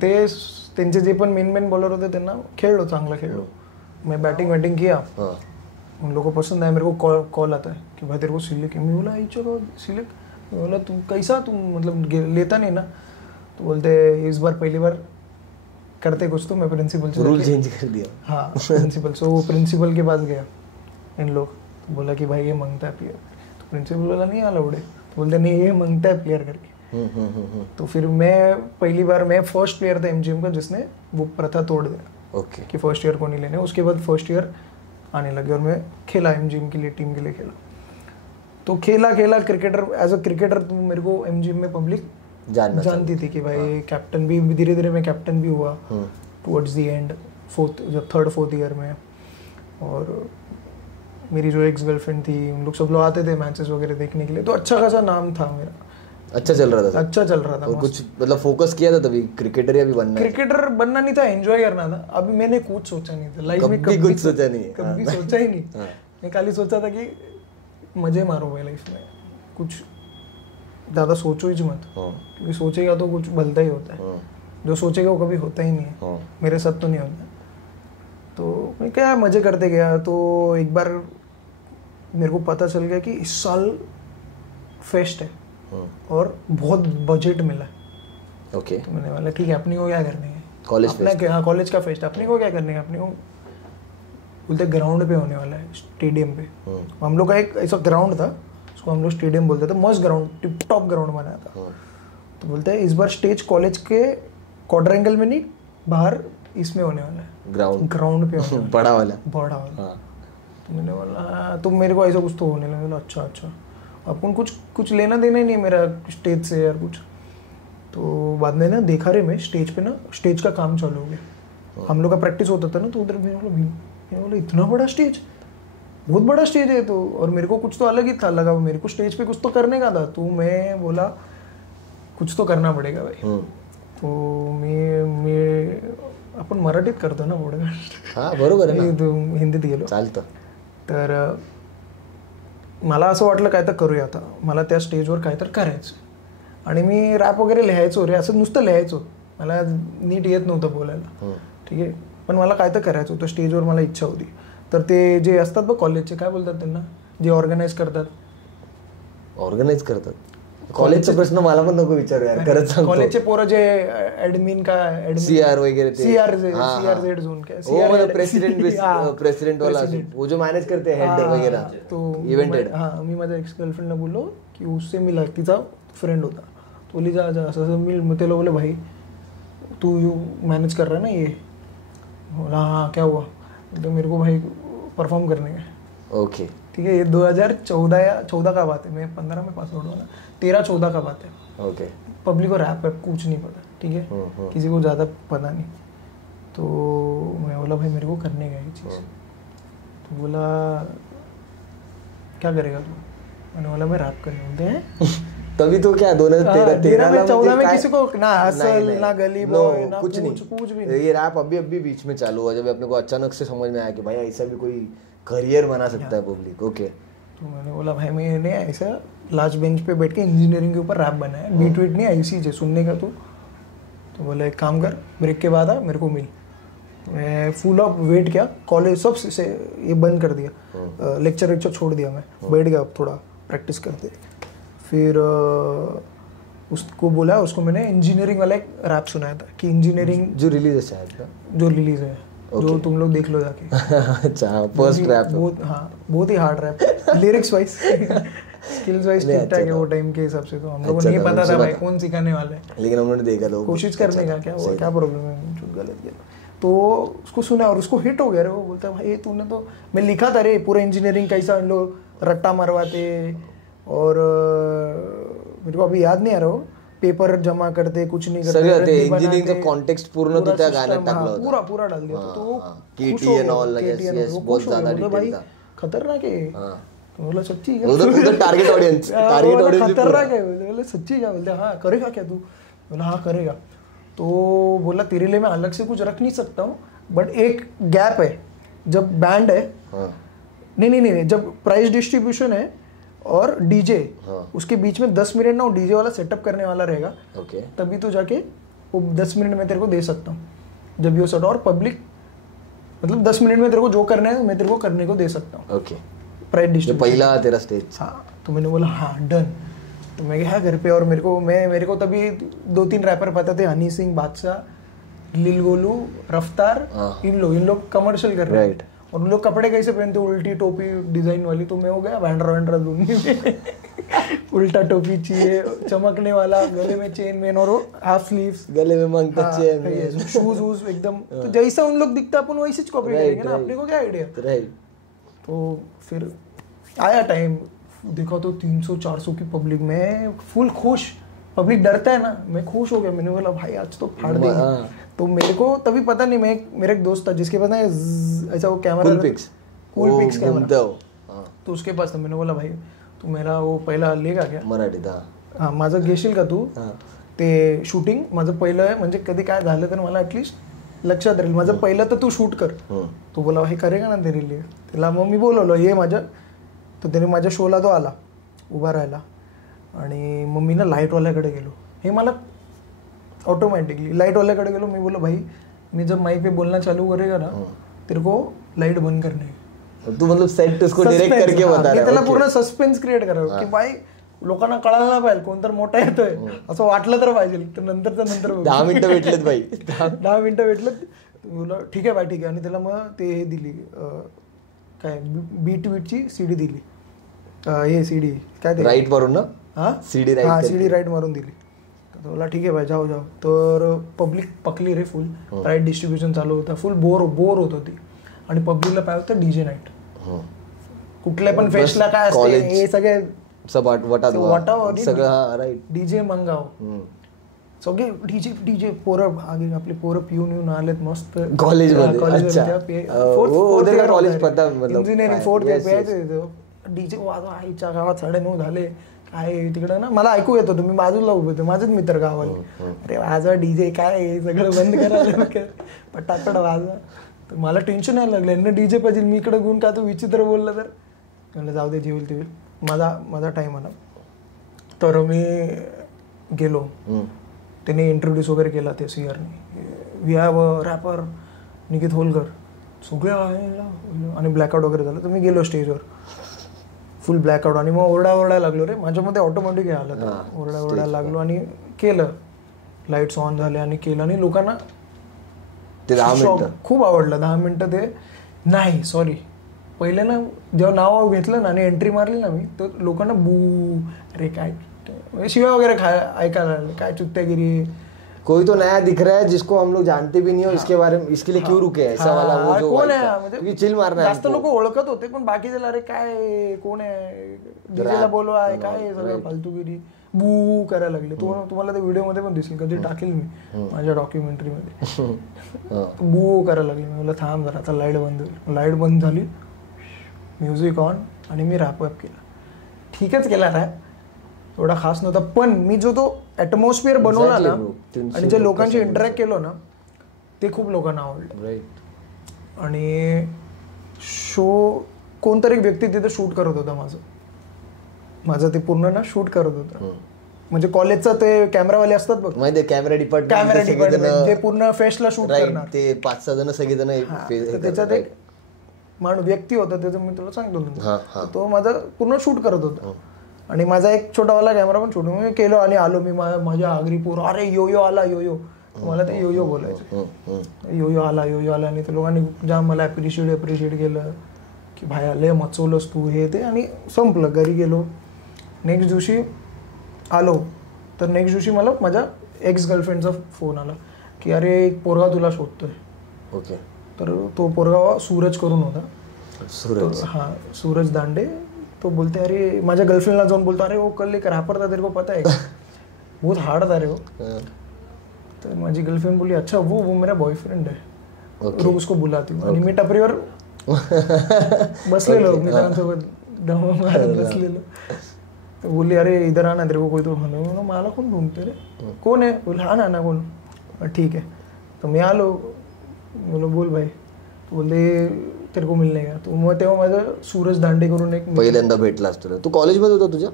त्यांचे जे पण मेन बॉलर होते त्यांना चांगला खेळलो. मैं बैटिंग किया. उन लोगों को पसंद आया. मेरे को कॉल आता है कि भाई तेरे को सिलेक्ट है. मैं बोला चलो सिलेक्ट. मैं बोला तुम कैसा, तुम मतलब लेता नहीं ना? तो बोलते इस बार पहली बार करते कुछ. तो मैं प्रिंसिपल से रूल चेंज कर दिया. हाँ प्रिंसिपल. सो वो प्रिंसिपल के पास गया इन लोग. तो बोला कि भाई ये मांगता है प्लेयर. तो प्रिंसिपल बोला नहीं अलाउड है. तो बोलते नहीं ये मांगता है प्लेयर करके. तो फिर मैं फर्स्ट प्लेयर था MGM का जिसने वो प्रथा तोड़ दिया. ओके. कि फर्स्ट ईयर को नहीं लेने. उसके बाद फर्स्ट ईयर आने लगे और मैं खेला MGM के लिए, टीम के लिए खेला. तो खेला क्रिकेटर एज अ क्रिकेटर तो मेरे को MGM में पब्लिक जानती थी कि भाई कैप्टन भी धीरे धीरे मैं कैप्टन भी हुआ टुवर्ड्स द एंड, जब 3rd-4th ईयर में. और मेरी जो एक्स गर्लफ्रेंड थी उन लोग सब लोग आते थे मैचेस वगैरह देखने के लिए. तो अच्छा खासा नाम था मेरा. अच्छा चल रहा था. और कुछ मतलब फोकस किया था तभी क्रिकेटर या भी बनना? क्रिकेटर बनना नहीं था, एंजॉय करना था. अभी मैंने कुछ सोचा नहीं था लाइफ में, कभी कुछ सोचा नहीं. कभी सोचा ही नहीं. मैं खाली सोचा था कि मजे मारो भाई लाइफ में, कुछ ज़्यादा सोचो ही मत. क्योंकि सोचेगा तो कुछ भलता ही होता है. जो सोचेगा वो कभी होता ही नहीं है. मेरे साथ तो नहीं होता. तो मैं क्या मजे करते गया. तो एक बार मेरे को पता चल गया कि इस साल फेस्ट है और बहुत बजट मिला. ओके. तो मैंने बोला ठीक है अपनी को क्या करने है, कॉलेज फेस्ट. हाँ कॉलेज का फेस्ट, अपनी को क्या करने है. अपनी को बोलते ग्राउंड पे होने वाला है, स्टेडियम पे. हम लोग का एक ऐसा ग्राउंड था, उसको हम लोग स्टेडियम बोलते थे. मस्त ग्राउंड, टिप टॉप ग्राउंड बनाया था. तो बोलते हैं इस बार स्टेज कॉलेज के क्वाड्रेंगल में नहीं, बाहर इसमें होने वाला है, ग्राउंड पे होने बड़ा वाला. तो मैंने बोला तो मेरे को ऐसा कुछ तो होने लगा. अच्छा अपन कुछ लेना देना ही नहीं मेरा स्टेज से यार कुछ. तो बाद में ना देखा रे मैं स्टेज पे ना, स्टेज का काम चालू हो गया. हम लोग का प्रैक्टिस होता था ना, तो उधर मैंने बोला इतना बड़ा स्टेज, बहुत बड़ा स्टेज है. तो और मेरे को कुछ तो अलग ही था लगा, मेरे को स्टेज पे कुछ तो करने का था. तो मैं बोला कुछ तो करना पडेगा भाई. तो मी आपण मराठीत करतो ना पॉडकास्ट. हां बरोबर आहे ना. हिंदीत गेलो चालतं. तर मला असं वाटलं काय तर करूया आता. मला त्या स्टेजवर काय तर करायचं. आणि मी रॅप वगैरे लिहायचो रे, असं नुसतं लिहायचो. मला नीट येत नव्हतं बोलायला, ठीक आहे. पण मला काय तर करायचं होतं स्टेजवर, मला इच्छा होती. तर ते जे असतात बघ कॉलेजचे, काय बोलतात त्यांना, जे ऑर्गनाईज करतात. कॉलेजचा प्रश्न मला पण नको विचारू यार, खरंच सांगतो. कॉलेजचे पोरं जे ऍडमिन का CR वगैरह CRZ जोन क्या मतलब प्रेसिडेंट वाला वो जो मैनेज करते हैं हेड वगैरह. तो इव्हेंट हेड. हां मी माझ्या एक्स गर्लफ्रेंडला बोललो की उससे मिला, तिचा फ्रेंड होता. तो बोली जा असं मिल. ते लोग बोले भाई तू यू मैनेज कर रहा है ना ये. बोला हाँ क्या हुआ. तो मेरे को भाई परफॉर्म करने का. ओके ठीक है. ये 2014 या 14 का बात है. मैं 15 में पास आउट हुआ ना, 13-14 का बात है. ओके. पब्लिक को रैप है कुछ नहीं पता, ठीक है. किसी को ज़्यादा पता नहीं. तो मैं बोला भाई मेरे को करने का ये चीज़. तो बोला क्या करेगा तू. मैंने बोला मैं रैप करने. बोलते हैं तभी तो क्या 2013 में 14 में काय- किसी को ना हसल नहीं, ना गली no, बॉय ना कुछ कुछ भी नहीं। ये रैप अभी अभी बीच में चालू हुआ जब अपने को अचानक से समझ में आया कि भाई ऐसा भी कोई करियर बना सकता है पब्लिक। ओके, तो मैंने बोला भाई मैंने ऐसा लास्ट बेंच पे बैठ के इंजीनियरिंग के ऊपर रैप बनाया, बीट वीट नहीं आई चीज़ सुनने का तो बोला एक काम कर, ब्रेक के बाद आ मेरे को मिल। मैं फुल ऑफ वेट किया, कॉलेज सब से ये बंद कर दिया, लेक्चर छोड़ दिया, मैं बैठ गया थोड़ा प्रैक्टिस करते। फिर उसको बोला, उसको मैंने इंजीनियरिंग वाला एक रैप सुनाया था कि इंजीनियरिंग जो रिलीज है शायद ना? जो रिलीज है जो तुम लोग देख लो जाके। अच्छा, फर्स्ट रैप बहुत, हाँ बहुत ही hard rap, lyrics wise skills wise ठीक ठाक है वो टाइम के हिसाब से। तो हम लोगों को नहीं पता था भाई कौन सिखाने वाला है, लेकिन हम लोगों ने देखा था, कोशिश करने का क्या प्रॉब्लम है, कुछ गलत किया तो उसको सुना और उसको हिट हो गया रे। वो बोलता भाई तूने तो, मैं लिखा था रे पूरा इंजीनियरिंग कैसा इन लोग रट्टा मरवाते और मेरे को अभी याद नहीं आ रहा, वो पेपर जमा करते कुछ नहीं करते, सगळं ते इंजिनिअरिंगगचं कॉन्टेक्स्ट पूर्ण तो त्या गाण्यात टाकलं होतं, पूरा पूरा डाल दिया तो वो KT and all, yes, बहुत ज्यादा भाई डिटेल था। खतरनाक है। तो बोला सच्ची उधर टारगेट ऑडियंस खतरनाक है। बोले सच्ची क्या? बोलते हाँ करेगा क्या तू? बोला हाँ करेगा। तो बोला तेरे लिए मैं अलग से कुछ रख नहीं सकता हूँ, बट एक गैप है जब बैंड है, नहीं जब प्राइस डिस्ट्रीब्यूशन है और डीजे, उसके बीच में 10 मिनट ना वो डीजे वाला सेटअप करने वाला रहेगा, तभी तो जाके वो 10 मिनट में तेरे को दे सकता हूँ। जब ये सेट और पब्लिक मतलब 10 मिनट में तेरे को जो करना है मैं तेरे को करने को दे सकता हूँ। ओके, प्राइस डिस्ट्रीब्यूशन पहला तेरा स्टेज। हाँ, तो मैंने बोला हाँ डन। तो मैं गया घर पे और मेरे को तभी 2-3 रैपर पता थे, हनी सिंह, बादशाह, लिल गोलू, रफ्तार, इन लोग कमर्शियल कर रहे हैं और उन लोग कपड़े कैसे पहनते, उल्टी टोपी डिजाइन वाली। तो मैं हो गया वैंड्रा ढूंढने में उल्टा टोपी चाहिए, चमकने वाला, गले में चेन मेन और हाफ स्लीव्स, गले में मंगता चेन, शूज एकदम तो जैसा उन लोग दिखता अपन वैसे कॉपी करेंगे ना, अपने को क्या आइडिया। तो फिर आया टाइम, देखा तो 300-400 की पब्लिक में फुल खुश, पब्लिक डरता है ना, मैं खुश हो गया। मैंने बोला भाई आज तो फाड़ देंगे। तो मेरे को तभी पता नहीं, मेरा एक दोस्त था जिसके पास ऐसा वो कैमरा कूल पिक्स कैमरा, तो उसके पास था। मैंने बोला भाई तू मेरा वो पहिला लेगा क्या मराठीत? हां माझं घेशील का तू ते शूटिंग? माझं पहिलं आहे, म्हणजे कधी काय झालं तर मला ॲटलिस्ट लक्षात राहील, माझं पहिलं तर तू शूट कर। तो बोला हे करेगा ना तेरे लिए। त्याला मग मी बोलवलं ये माझ्या, तर त्याने माझ्या शोला तो आला उभा राहिला आणि मग मी ना लाईटवाल्याकडे गेलो। हे मला ऑटोमॅटिकली लाईटवाल्याकडे गेलो, मी बोला भाई मी जब माइक पे बोलना चालू करेगा ना तेरे को लाइट बंद करनी है। तू मतलब सेट उसको डायरेक्ट करके बता रहा है, त्याला पूर्ण सस्पेन्स क्रिएट करावं की भाई लोकांना कळायला नाही पाहिजे कोणतर मोठा येतोय असं वाटलं तर पाहिजे। तर नंतर 10 मिनिटं भेटलेत भाई, 10 मिनिटं भेटलेत। बोला ठीक आहे भाई ठीक आहे। आणि त्याला मग ते हे दिली काय बीट वीटची सीडी दिली, हे सीडी काय ते राईट वरून ना, हां सीडी राईट मारून दिली। तो बोला ठीक आहे भाई जाओ। तर पब्लिक पकली रे फुल, राईट डिस्ट्रीब्युशन चालू होता, फुल बोर होत होती आणि पब्लिकला पाहिजे होतं डीजे नाईट। कुठल्या पण फेस्टला काय असते हे सगळे डीजे मंगाव, सगळे डीजे पोरं आगे आपले पोरं पिऊन आलेत मस्त कॉलेजमध्ये इंजिनिअरिंग 4th प्यायचं डीजे वाजवा। आईच्या गावात 9:30 झाले काय तिकडं ना, मला ऐकू येत होतं, मी बाजूला उभे होते, माझेच मित्र गावाले, अरे वाजवा डीजे काय सगळं बंद करायला पटापट वाजवा। तर मला टेन्शन यायला लागलं, यांना डीजे पाहिजे, मी इकडे गुण का तू विचित्र बोलला तर म्हणलं जाऊ दे, जेवेल तेवेल, माझा टाईम आला। तर मी गेलो, त्याने इंट्रोड्यूस वगैरे केला त्या सीआरने, we have a wrapper Nikit Holkar, सगळे आहे आणि ब्लॅकआउट वगैरे झालं। तर मी गेलो स्टेजवर फुल ब्लॅकआउट आणि मग ओरडायला लागलो रे, माझ्यामध्ये ऑटोमॅटिक हे आलं, ओरडायला लागलो आणि केलं, लाईट्स ऑन झाले आणि केलं आणि लोकांना खूप आवडलं। 10 मिनिटं ते नाही सॉरी पहिले ना जेव्हा नाव घेतलं ना आणि एंट्री मारली ना मी, तर लोकांना बू अरे काय शिवाय वगैरे ऐकायला लागले, काय चुत्त्यागिरी, कोई तो नया दिख रहा है जिसको हम लोग जानते भी नहीं हो, इसके बारे में इसके लिए क्यों रुके, ऐसा वाला वो जो कोण आहे म्हणजे चिल मारना है। जास्त लोक ओळखत होते पण बाकीचे अरे काय कोण आहे, डीजेला बोलवा आहे काय सगळं फालतूगिरी, बू करायला लागले। तुम्हाला त्या व्हिडिओ मध्ये पण दिसेल, कधी टाकेल मी माझ्या डॉक्युमेंटरी मध्ये, बू करायला लागले। मी म्हटलं थांब जरा, आता लाईट बंद झाली, म्युझिक ऑन आणि मी रॅप केला, ठीकच केला रॅप, एवढा खास नव्हता, पण मी जो तो ॲटमॉस्फिअर बनवला ना Exactly, bro. 300 आणि जे लोकांशी लोकांसमोर. इंटरॅक्ट केलो ना ते खूप लोकांना आवडलं. राईट. आणि शो कोणतरी एक व्यक्ती तिथे शूट करत होता माझं ते पूर्ण ना शूट करत होता. म्हणजे कॉलेजचा ते कॅमेरावाले असतात बघ, माहिती कॅमेरा कॅमेरा डिपार्टमेंट जे डिपार्टमेंट पूर्ण फेस्टला शूट करणार. ते 5-6 जण सगळेजण तर त्याच्यात एक व्यक्ती होता, त्याचं मी तुला सांगतो हा. नंतर. तो माझा पूर्ण शूट करत होता आणि माझा एक छोटावाला कॅमेरा पण शूट मी केलो आणि आलो मी माझ्या आगरी पूर, अरे यो आला यो मला ते यो बोलायचं, यो आला आणि ते लोकांनी जाम मला अप्रिशिएट केलं की भाई लय मचवलंस तू हे ते, आणि संपलं. घरी गेलो. नेक्स्ट दिवशी आलो तर नेक्स्ट दिवशी मला माझ्या एक्स गर्लफ्रेंडचा फोन आला की अरे एक पोरगा तुला शोधतोय. ओके. तर तो पोरगा सूरज करून होता. सूरज. हाँ, सूरज दांडे. तो बोलते अरे माझ्या गर्लफ्रेंडला जाऊन बोलतो अरे वो कल एक रैपर था तेरे को पता है बहुत हार्ड था रे वो. तर माझी गर्लफ्रेंड बोली अच्छा वो मेरा बॉयफ्रेंड है, रोज उसको बुलाती हूँ. आणि मी टपरीवर बसलेलो मित्रांसोबत दम मारत बसलेलो. तर बोलली अरे इधर आना तेरे को कोई तो म्हणून. मला कोण ढूंढते रे, कोण आहे? बोल हा ना कोण. ठीक आहे. तर मी आलो, बोलो बोल भाई. बोलले तेरे को मिलने का. तो मग तेव्हा माझं सूरज दांडे करून एक पहिल्यांदा भेटलास तुला. तू कॉलेजमध्ये होता तुझ्या?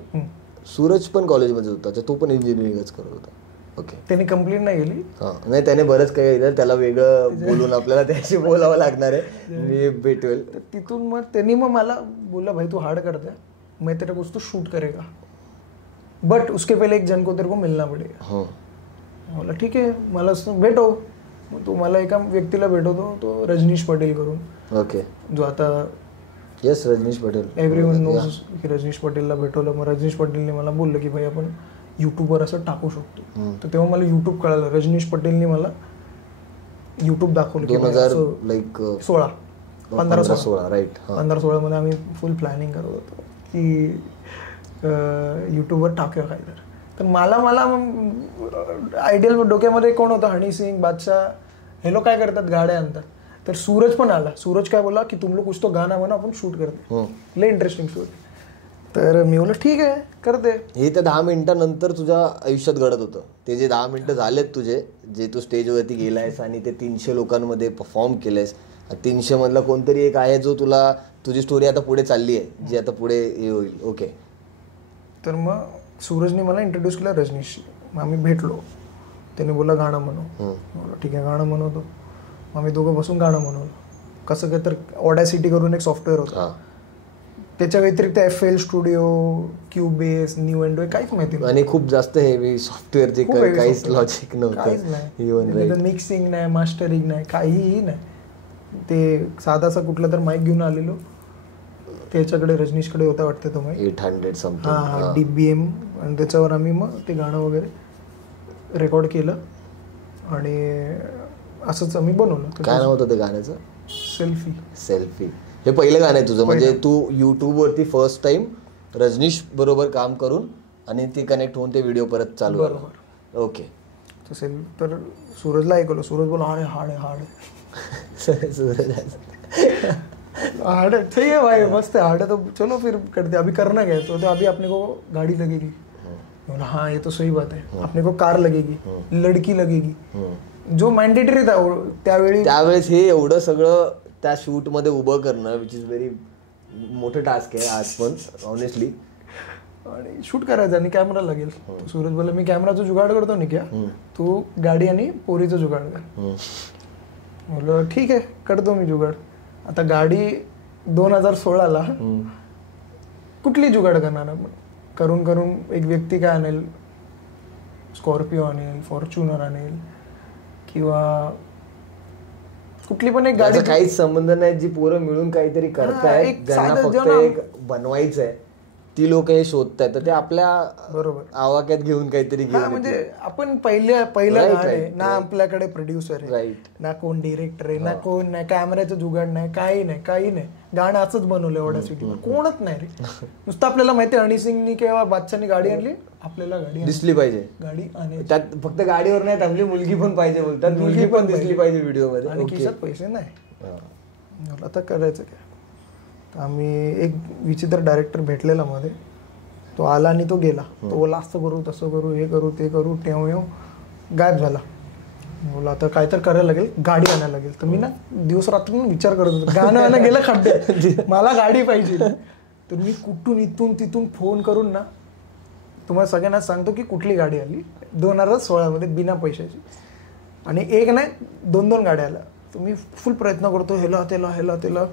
सूरज पण कॉलेजमध्ये होता, तो पण इंजिनिअरिंगच करत होता. ओके. त्याने कंप्लीट नाही केली. हा, नाही त्याने बरंच काही त्याला वेगळं बोलून आपल्याला त्याशी बोलावं लागणार आहे. मी भेटवेल. तर तिथून मग त्यांनी मग मला बोलला भाई तू हार्ड करता है, मैं तेरे को कुछ तो शूट करेगा बट उसके पहले एक जन को तेरे को मिलना पड़ेगा. बोला ठीक आहे मला भेटो. तो मला एका व्यक्तीला भेटवतो, तो रजनीश पटेल करून. ओके. जो आता yes Rajneesh Patel. Everyone knows की रजनीश पटेलला भेटवलं. मग रजनीश पटेलने मला बोललं की भाई आपण यूट्यूबवर असं टाकू शकतो. तर तेव्हा मला यूट्यूब कळालं. रजनीश पटेलने मला यूट्यूब दाखवलं की 2016 15-16 राईट. 15-16 मध्ये आम्ही फुल प्लॅनिंग करत होतो की यूट्यूबवर टाकूया काय तर मला आयडियल डोक्यामध्ये कोण होतं, हनी सिंग, बादशाह, हे लोक काय करतात गाड्या आणतात. तर सूरज पण आला. सूरज काय बोला की तुम लोग कुछ तो गाना म्हणा आपण शूट करते, लय इंटरेस्टिंग शूट. तर मी बोललो ठीक आहे करते. हे तर 10 मिनिटानंतर तुझ्या आयुष्यात घडत होतं. ते जे 10 मिनिटं झालेत तुझे, जे तू स्टेजवरती गेलायस आणि ते 300 लोकांमध्ये परफॉर्म केलंयस. 300 मधला कोणतरी एक आहे जो तुला तुझी स्टोरी आता पुढे चालली आहे, जी आता पुढे हे होईल. ओके. तर मग सूरजने मला इंट्रोड्यूस केलं रजनीशशी. मग आम्ही भेटलो. त्याने बोलला गाणं म्हणू. ठीक आहे गाणं म्हणवतो. मग आम्ही दोघं बसून गाणं म्हणवलं. कसं काय तर ऑडॅसिटी करून एक सॉफ्टवेअर होतं. त्याच्या व्यतिरिक्त FL studio, Cubase, new endo काहीच माहिती नाही. आणि खूप जास्त हेवी सॉफ्टवेअर, जे काहीच लॉजिक काहीच नाही. मिक्सिंग नाही, मास्टरिंग नाही, काहीही नाही. ते साधासा कुठला तर माईक घेऊन आलेलो. त्याच्याकडे रजनीशकडे होता वाटतं तो माईक 800 समथिंग. हा DBM. आणि त्याच्यावर आम्ही मग ते गाणं वगैरे रेकॉर्ड केलं आणि असंच आम्ही बनवलं. काय नाव होतं ते गाण्याचं? सेल्फी. हे पहिलं गाणं आहे तुझं, म्हणजे तू YouTube वरती फर्स्ट टाइम रजनीश बरोबर काम करून आणि ते कनेक्ट होऊन ते व्हिडिओ परत चालू. बरोबर. ओके. तर सूरजला ऐकलं. सूरज बोला अरे हार्ड हार्ड ठीक है भाई, मस्त है हार्ड है तो चलो फिर करते. अभी करना क्या है तो अभी अपने को गाड़ी लगेगी. हाँ ये तो सही बात है. अपने को कार लगेगी, लड़की लगेगी, जो मॅन्डेटरी था त्यावेळेस. हे एवढं सगळं त्या शूट मध्ये उभं करणं विच इज व्हेरी मोठं टास्क आहे आज पण ऑनेस्टली. आणि शूट करायचं आणि कॅमेरा लागेल. सूरज बोला मी कॅमेराचं जुगाड करतो नाही क्या, तू गाडी आणि पोरीचं जुगाड कर. बोललो ठीक आहे करतो मी जुगाड. आता गाडी 2016ला कुठली जुगाड करणार आपण. करून एक व्यक्ती काय आणेल, स्कॉर्पिओ आणेल, फॉर्च्युनर आणेल किंवा कुठली पण एक गाडी. काहीच संबंध नाही. जी पोरं मिळून काहीतरी करताय, ज्यांना फक्त एक बनवायचं आहे, ती लोक हे शोधतायत. तर ते आपल्या बरोबर आवाक्यात घेऊन काहीतरी घेऊन म्हणजे आपण पहिलं गाणे ना, आपल्याकडे प्रोड्युसर आहे ना, कोण डिरेक्टर आहे ना, कोण नाही, कॅमेऱ्याचं जुगाड नाही, काही नाही. गाणं असंच बनवलं ऑडॅसिटी. कोणच नाही रे. नुसतं आपल्याला माहिती हनी सिंगनी किंवा बादशाहनी गाडी आणली, आपल्याला गाडी दिसली पाहिजे. गाडी आणि त्यात फक्त गाडीवर नाही थांबली, मुलगी पण पाहिजे बोलतात. मुलगी पण दिसली पाहिजे व्हिडिओ मध्ये. आणि खिशात पैसे नाही. आता करायचं काय. आम्ही एक विचित्र डायरेक्टर भेटलेला मध्ये, तो आला आणि तो गेला. तो बोला असं करू तसं करू हे करू ते करू तेव्हा गायब झाला. बोला आता काय तर करायला लागेल, गाडी आणायला लागेल. तर मी ना दिवस रात्र विचार करत होतो, गाणं आणायला गेलं खड्ड्यात, मला गाडी पाहिजे. तर मी कुठून इथून तिथून फोन करून ना तुम्हाला सगळ्यांना सांगतो की कुठली गाडी आली 2016 बिना पैशाची. आणि एक नाही 2-2 गाड्या आल्या. तर मी फुल प्रयत्न करतो ह्याला त्याला.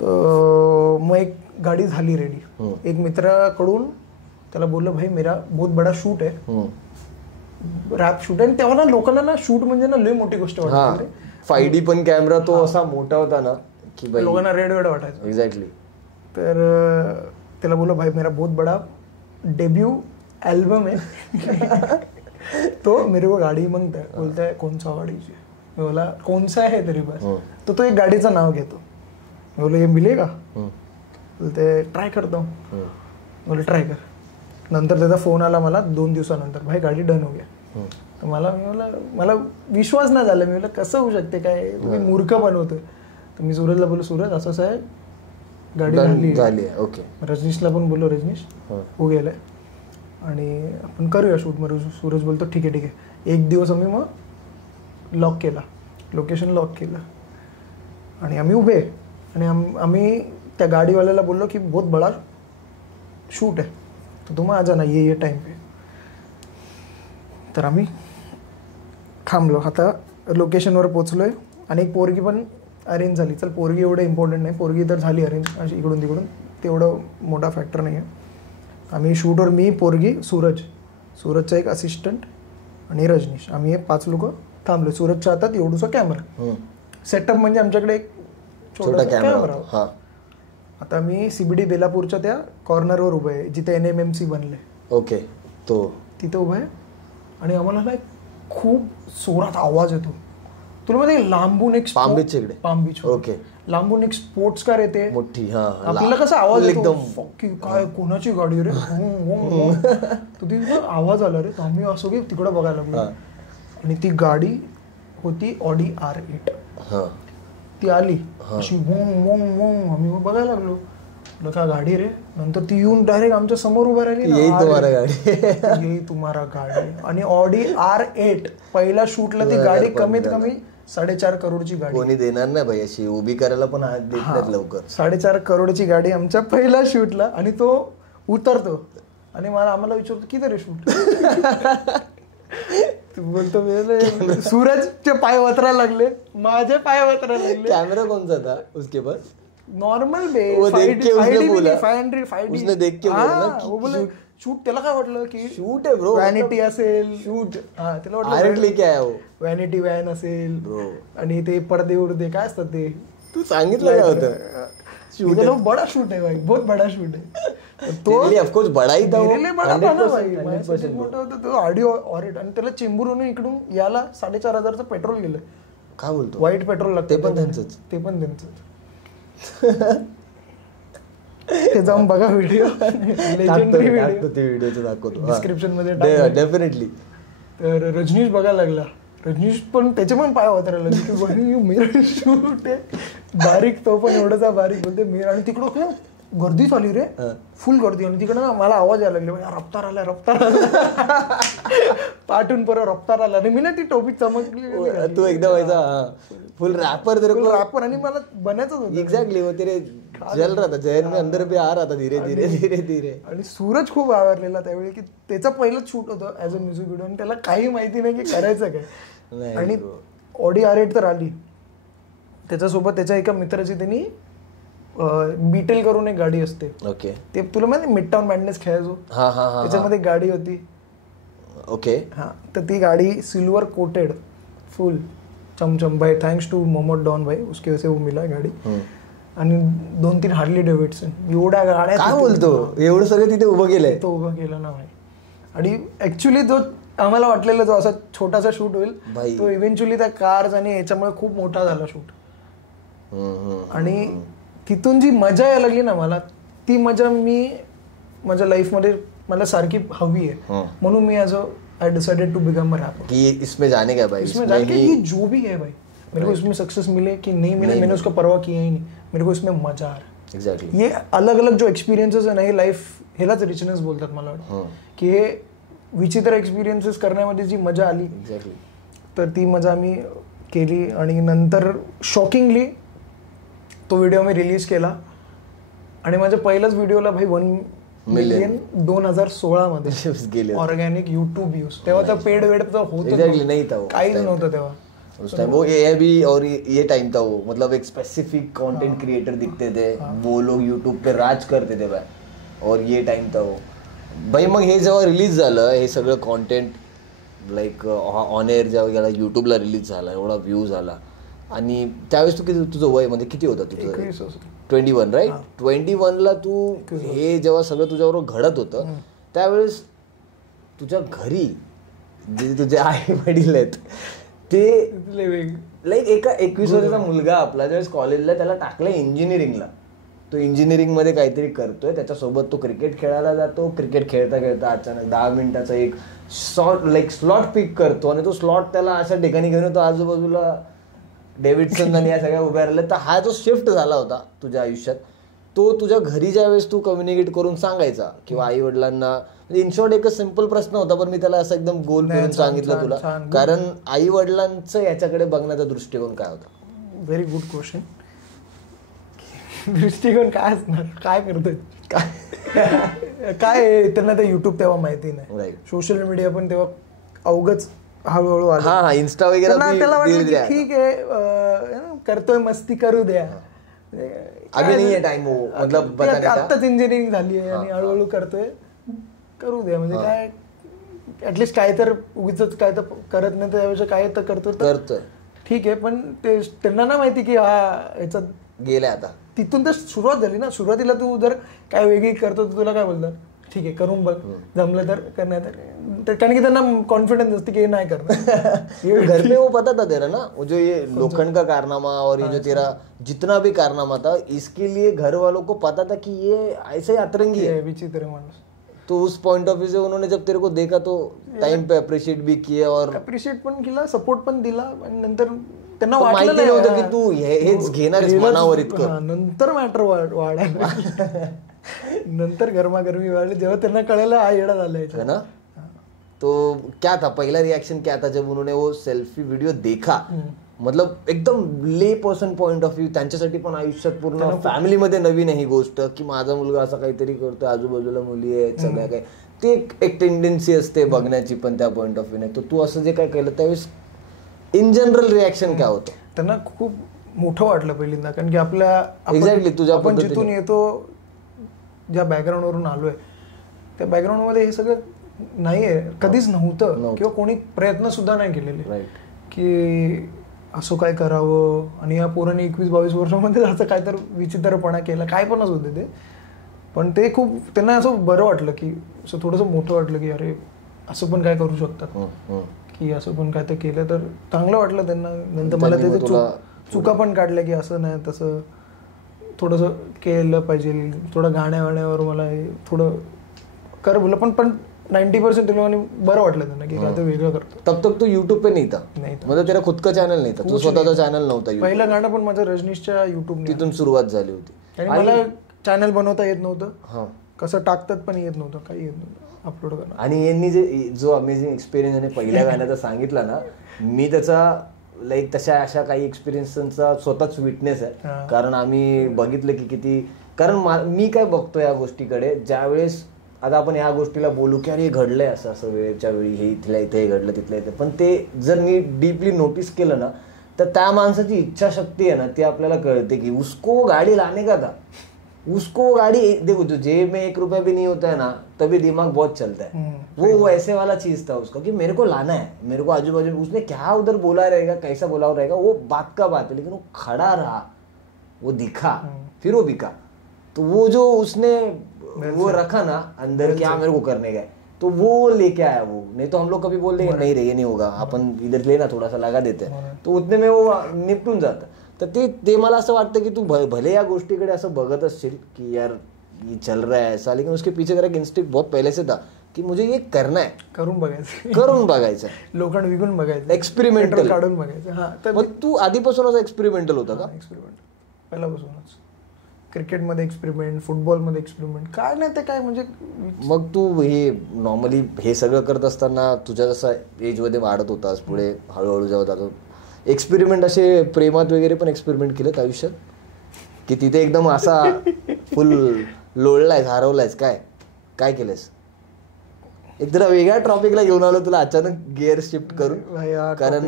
तर मग एक गाडी झाली रेडी. एक मित्राकडून त्याला बोललं भाई मेरा बहुत बडा शूट आहे, रॅप शूट आहे. आणि तेव्हा ना लोकांना ना शूट म्हणजे ना लय मोठी गोष्ट वाटते. 5D पण कॅमेरा तो असा मोठा होता ना की लोकांना रेड वाटायचं. एक्झॅक्टली. तर त्याला बोललो भाई मेरा बहुत बड़ा डेब्यू एल्बम है तो मेरे को गाड़ी मांगता है. बोलता है कौन सा गाड़ी चाहिए. मैं बोला कौन सा है तेरे पास. तो एक गाडीचं नाव घेतो. मैं बोला ये मिलेगा. बोलते ट्राय करता हूँ. बोले ट्राय कर. नंतर त्याचा फोन आला मला 2 दिवसानंतर, भाई गाडी डन हो गया. तर मला विश्वास नाही झाला. मी बोला कसं होऊ शकते, काय तुम्ही मूर्ख बनवतोय. तर मी सूरजला बोललो सूरज असं आहे गाडी झाली. ओके. रजनीशला पण बोललो रजनीश हो गेलाय आणि आपण करूया शूट. मग सूरज बोलतो ठीक आहे. एक दिवस आम्ही मग लॉक केला, लोकेशन लॉक केलं आणि आम्ही उभे. आणि आम्ही त्या गाडीवाल्याला बोललो की बहुत बडा शूट आहे, तर तुम आ जाना ये टाइम पे. तर आम्ही थांबलो. आता लोकेशनवर पोचलोय आणि एक पोरगी पण अरेंज झाली. चल पोरगी एवढं इम्पॉर्टंट नाही, पोरगी तर झाली अरेंज अशी इकडून तिकडून, तेवढं मोठा फॅक्टर नाही आहे. आम्ही शूटवर मी, पोरगी, सूरजचा एक असिस्टंट आणि रजनीश, आम्ही 5 लोक थांबलो. सूरजच्या हातात एवढूसा कॅमेरा सेटअप, म्हणजे आमच्याकडे एक छोटा कॅमेरा. आता मी CBD बेलापूरच्या त्या कॉर्नरवर उभं आहे जिथे NMMC बनले. ओके. तो तिथे उभं आहे आणि आम्हाला ना खूप जोरात आवाज येतो. तुला माहिती लांबून एक पाम बीच. ओके. लांबून एक स्पोर्ट्स कार येते मोठी. आपल्याला कसा आवाज येतो काय कोणाची गाडी रे तो तिथे आवाज आला रे. तर आम्ही असं की तिकडे बघायला लागलो आणि ती गाडी होती Audi R8. ती आली अशी आम्ही बघायला लागलो का गाडी रे. नंतर ती येऊन डायरेक्ट आमच्या समोर उभा राहिली. येई तुम्हारा गाडी. आणि Audi R8 पहिल्या शूटला ती गाडी कमीत कमी 4.5 करोडची गाडी. कोणी देणार नाही भाई अशी उभी करायला पण देत नाहीत लवकर. 4.5 करोडची गाडी आमच्या पहिल्या शूटला. आणि तो उतरतो आणि आम्हाला विचारतो किती रे शूट. बोलतो सूरजचे पाय वतरायला लागले, माझे पाय वतरायला लागले. कॅमेरा कौन सा था उसके पास. Normal shoot. त्याला काय वाटलं की शूट आहे ब्रो, वॅनिटी असेल. शूट त्याला वाटलं वॅनिटी व्हॅन असेल आणि ते पडदे उडदे काय असतात ते. तू सांगितलं काय होतं. बडा शूट आहे भाई, बहुत बडा शूट आहे. तो ऑफकोर्स बडा ही था. तो ऑडिओ ऑरेट. आणि त्याला चेंबूरहून इकडून याला 4,500 पेट्रोल गेलं. काय बोलतो. व्हाईट पेट्रोल लागतं. ते पण त्यांचंच. ते जाऊन बघा व्हिडिओ, दाखवतो डिस्क्रिप्शन मध्ये डेफिनेटली. तर रजनीश बघायला लागला. रजनीश पण त्याचे पण पाय वातरायला लागले. मेरा शूट आहे बारीक, तो पण एवढाचा बारीक. बोलते मेरा. आणि तिकडं गर्दी झाली रे, फुल गर्दी. आणि तिकडं ना मला आवाज यायला लागले रफ्तार आला पाठून परत रफ्तार आला. आणि मी ना ती टोपी चमकली. तू एकदम फुल रॅपर रॅपर. आणि मला बनायचं होतं. एक्झॅक्टली. वो तेरे जल रहा था, जहन में अंदर भी आ रहा था धीरे धीरे. आणि सूरज खूप आवडलेला त्यावेळी की त्याचं पहिलंच शूट होतं ऍज अ म्युझिक व्हिडिओ. आणि त्याला काही माहिती नाही की करायचं काय. आणि Audi R8 तर आली. त्याच्यासोबत त्याच्या एका मित्राची त्यांनी बीटेल करून एक गाडी असते. ओके. ते तुला माहिती मिड टाउन मॅडनेस खेळायचो, त्याच्यामध्ये गाडी होती. ओके. तर ती गाडी सिल्वर कोटेड फुल चमचम. भाई थँक्स टू मोहम्मद डॉन भाई, उसके वजह से वो मिला गाडी. आणि 2-3 हार्ली डेव्हिडसन. एवढ्या गाड्या. काय बोलतो. एवढं सगळं तिथे उभं केलंय. तो उभं केलं ना भाई. आणि ऍक्च्युली जो आम्हाला वाटलेला जो असा छोटासा शूट होईल तो इव्हेंच्युअली त्या कार्स आणि याच्यामुळे खूप मोठा झाला शूट. आणि तिथून जी मजा यायला लागली ना मला, ती मजा मी माझ्या लाईफमध्ये मला सारखी हवी आहे. म्हणून मी I decided to become a rapper. कि इसमें जाने का भाई, इसमें जाके कि जो भी है भाई, मेरे को इसमें सक्सेस मिले कि नहीं मिले, मैंने उसका परवाह किया ही नहीं. मेरे को इसमें मजा आ रहा है. एक्झॅक्टली. हे अलग अलग जो एक्सपिरियन्सेस आहे ना हे लाईफ ह्यालाच रिचनेस बोलतात मला वाटतं. की हे विचित्र एक्सपिरियन्सेस करण्यामध्ये जी मजा आली एक्झॅक्टली. तर ती मजा आम्ही केली. आणि नंतर शॉकिंगली तो व्हिडिओ मी रिलीज केला आणि माझ्या पहिल्याच व्हिडिओला भाई 1 मिलियन 2016 मध्ये गेले ऑर्गॅनिक यूट्यूब यूज. तेव्हा तर पेड वेड तर होतं एक्झॅक्टली नहीं था वो काहीच नव्हतं तेव्हा. उस टाइम वो ये भी और ये टाइम था वो, मतलब एक स्पेसिफिक कंटेंट क्रिएटर दिखते थे वो लोग यूट्यूब पे राज करते थे भाई. और ये टाइम था वो भाई. मग हे जेव्हा रिलीज झालं हे सगळं कॉन्टेंट लाईक ऑन एअर जेव्हा गेला यूट्यूबला रिलीज झाला एवढा व्ह्यू झाला आणि त्यावेळेस तू किती तुझं वय म्हणजे किती होता तुझं? 21 राईट. 21ला तू हे जेव्हा सगळं तुझ्याबरोबर घडत होतं त्यावेळेस तुझ्या घरी जे तुझे आई वडील आहेत ते लाईक एका 21 वर्षाचा मुलगा आपला ज्यावेळेस कॉलेजला त्याला टाकलं इंजिनिअरिंगला, तो इंजिनिअरिंगमध्ये काहीतरी करतोय, त्याच्यासोबत तो क्रिकेट खेळायला जातो. क्रिकेट खेळता खेळता अचानक 10 मिनिटाचा एक स्लॉट पिक करतो आणि तो स्लॉट त्याला अशा ठिकाणी घेऊन येतो आजूबाजूला डेव्हिडसन आणि या सगळ्या उभ्या राहिल्या. तर हा जो शिफ्ट झाला होता तुझ्या आयुष्यात तो तुझ्या घरी ज्यावेळेस तू कम्युनिकेट करून सांगायचा किंवा आई वडिलांना, इन शॉर्ट एकच सिम्पल प्रश्न होता पण मी त्याला असं एकदम गोल करून सांगितलं तुला, कारण आई वडिलांचं याच्याकडे बघण्याचा दृष्टिकोन काय होता? Very good question. दृष्टिकोन काय असणार, काय करतोय काय त्यांना ते युट्यूब तेव्हा माहिती नाही, सोशल मीडिया पण तेव्हा अवघच हळूहळू आलं. हा इन्स्टा वगैरे त्याला वाटलं की ठीक आहे करतोय मस्ती करू द्या, अभी नहीं है टाइम, मतलब आत्ताच इंजिनिअरिंग झाली आहे आणि हळूहळू करतोय करू द्या. म्हणजे काय ऍटलिस्ट काय तर उगीच काय तर करत नाही त्यापेक्षा काय तर करतोय ठीक आहे. पण ते त्यांना ना माहिती की हा याचा गेलाय आता. तिथून तर सुरुवात झाली ना. सुरुवातीला तू जर काय वेगळी करतो तर तुला काय बोलतात ठीक आहे करून बघ, जमलं तर करण्यात, कारण की त्यांना कॉन्फिडेंस असते की हे नाही करणार. घर पे वो पता था तेरा ना, वो जो ये लोखंड का कारनामा और ये जो तेरा जितना भी कारनामा था इसके लिए घर वालों को पता था कि ये ऐसे ही अतरंगी है, विचित्र माणूस. तो उस पॉइंट ऑफ व्यू से उन्होंने जब तेरे को देखा तो टाइम पे अप्रिशिएट भी किया और अप्रिशिएट पण केला, सपोर्ट पण दिला. आणि नंतर त्यांना माहिती नव्हतं की तू हेच घेणार मनावर इतकं. नंतर मॅटर वाढायला नंतर गरमागरमी वाढली जेव्हा त्यांना कळायला हा येडा झाला ना. तो क्या था पहला रिएक्शन क्या था जब उन्होंने वो सेल्फी वीडियो देखा? मतलब एकदम ले पर्सन पॉइंट ऑफ व्ह्यू, त्यांच्यासाठी पण आयुष्यात पूर्ण फॅमिलीमध्ये नवीन ही गोष्ट की माझा मुलगा असा काहीतरी करतोय, आजूबाजूला मुली आहेत सगळ्या काही, ते एक टेंडन्सी असते बघण्याची पण त्या पॉइंट ऑफ व्ह्यू नाही. तर तू असं जे काय केलं त्यावेळेस इन जनरल रिॲक्शन काय होतं? त्यांना खूप मोठं वाटलं पहिल्यांदा, कारण की आपल्या एक्झॅक्टली तुझ्या आपण जिथून येतो ज्या बॅकग्राऊंडवरून आलोय त्या बॅकग्राऊंडमध्ये हे सगळं नाही आहे, कधीच नव्हतं किंवा कोणी प्रयत्न सुद्धा नाही केलेले की असं काय करावं. आणि या पोराने 21-22 वर्षामध्ये असं काय तर विचित्रपणा केला, काय पणच होते ते. पण ते खूप त्यांना असं बरं वाटलं की असं थोडंसं मोठं वाटलं की अरे असं पण काय करू शकतात, की असं पण काय तर केलं तर चांगलं वाटलं त्यांना. नंतर मला त्याचे चुका पण काढल्या की असं नाही तसं थोडंसं केलं पाहिजे, थोडं गाण्यावाण्यावर मला थोडं कर बोललं. पण 90% लोकांनी बरं वाटलं त्यांना की काय तर वेगळं करतो. तब तक तो यूट्यूब पे नहीं था, मतलब तेरा खुद का चॅनल नाही था, तो स्वतःचा चॅनल नव्हता. पहिलं गाणं पण माझं रजनीशच्या युट्यूब तिथून सुरुवात झाली होती. आणि मला चॅनल बनवता येत नव्हतं, कसं टाकतात पण येत नव्हतं, काही येत नव्हतं अपलोड करणं. आणि यांनी जो अमेझिंग एक्सपिरियन्स आणि पहिल्या गाण्याचा सांगितला ना, मी त्याचा लाईक तशा अशा काही एक्सपिरियन्सचा स्वतःच विटनेस आहे. कारण आम्ही बघितलं की किती, कारण मी काय बघतो या गोष्टीकडे, ज्यावेळेस आता आपण ह्या गोष्टीला बोलू की अरे हे घडलंय असं असं वेळच्या वेळी, हे इथल्या इथे हे घडलं तिथल्या इथे, पण ते जर मी डीपली नोटीस केलं ना तर त्या माणसाची इच्छाशक्ती आहे ना ती आपल्याला कळते की उसको गाडी लाने का था, उसको गाड़ी देखो जो जेब में 1 रुपया भी नहीं होता है ना तभी दिमाग बहुत चलता है. वो ऐसे वाला चीज था उसका कि मेरे को लाना है, मेरे को आजू बाजू, उसने क्या उधर बोला रहेगा कैसा बोला रहेगा वो बात का बात है, लेकिन वो खड़ा रहा, वो दिखा, फिर वो बिका. तो वो जो उसने वो रखा ना अंदर क्या मेरे को करने का है, तो वो लेके आया वो. नहीं तो हम लोग कभी बोल देंगे नहीं रे ये नहीं होगा, अपन इधर लेना थोड़ा सा लगा देते हैं, तो उतने में वो निपटून जाता. तर ते मला असं वाटतं की तू भले या गोष्टीकडे असं बघत असशील की यार ये चल रहा है ऐसा, लेकिन उसके पीछे एक इंस्टिंक्ट बहुत पहले से था की मुझे ये करना है, करून बघायचं, लोखंड विकून बघायचं, एक्सपेरिमेंटल काढून बघायचं. मग तू आधीपासूनच एक्सपेरिमेंटल होता का? एक्सपेरिमेंटल पहिल्यापासूनच. क्रिकेटमध्ये एक्सपेरिमेंट, फुटबॉलमध्ये एक्सपेरिमेंट, काय नाही ते काय म्हणजे. मग तू हे नॉर्मली हे सगळं करत असताना तुझ्या जसा एजमध्ये वाढत होतास, पुढे हळूहळू जेव्हा जातो, एक्सपेरिमेंट असे प्रेमात वगैरे पण एक्सपेरिमेंट केलेत आयुष्यात की तिथे एकदम असा फुल लोळलायस, हरवलायस, काय काय केलंयस? एक जरा वेगळ्या टॉपिकला घेऊन आलो तुला अचानक गिअर शिफ्ट करून, कारण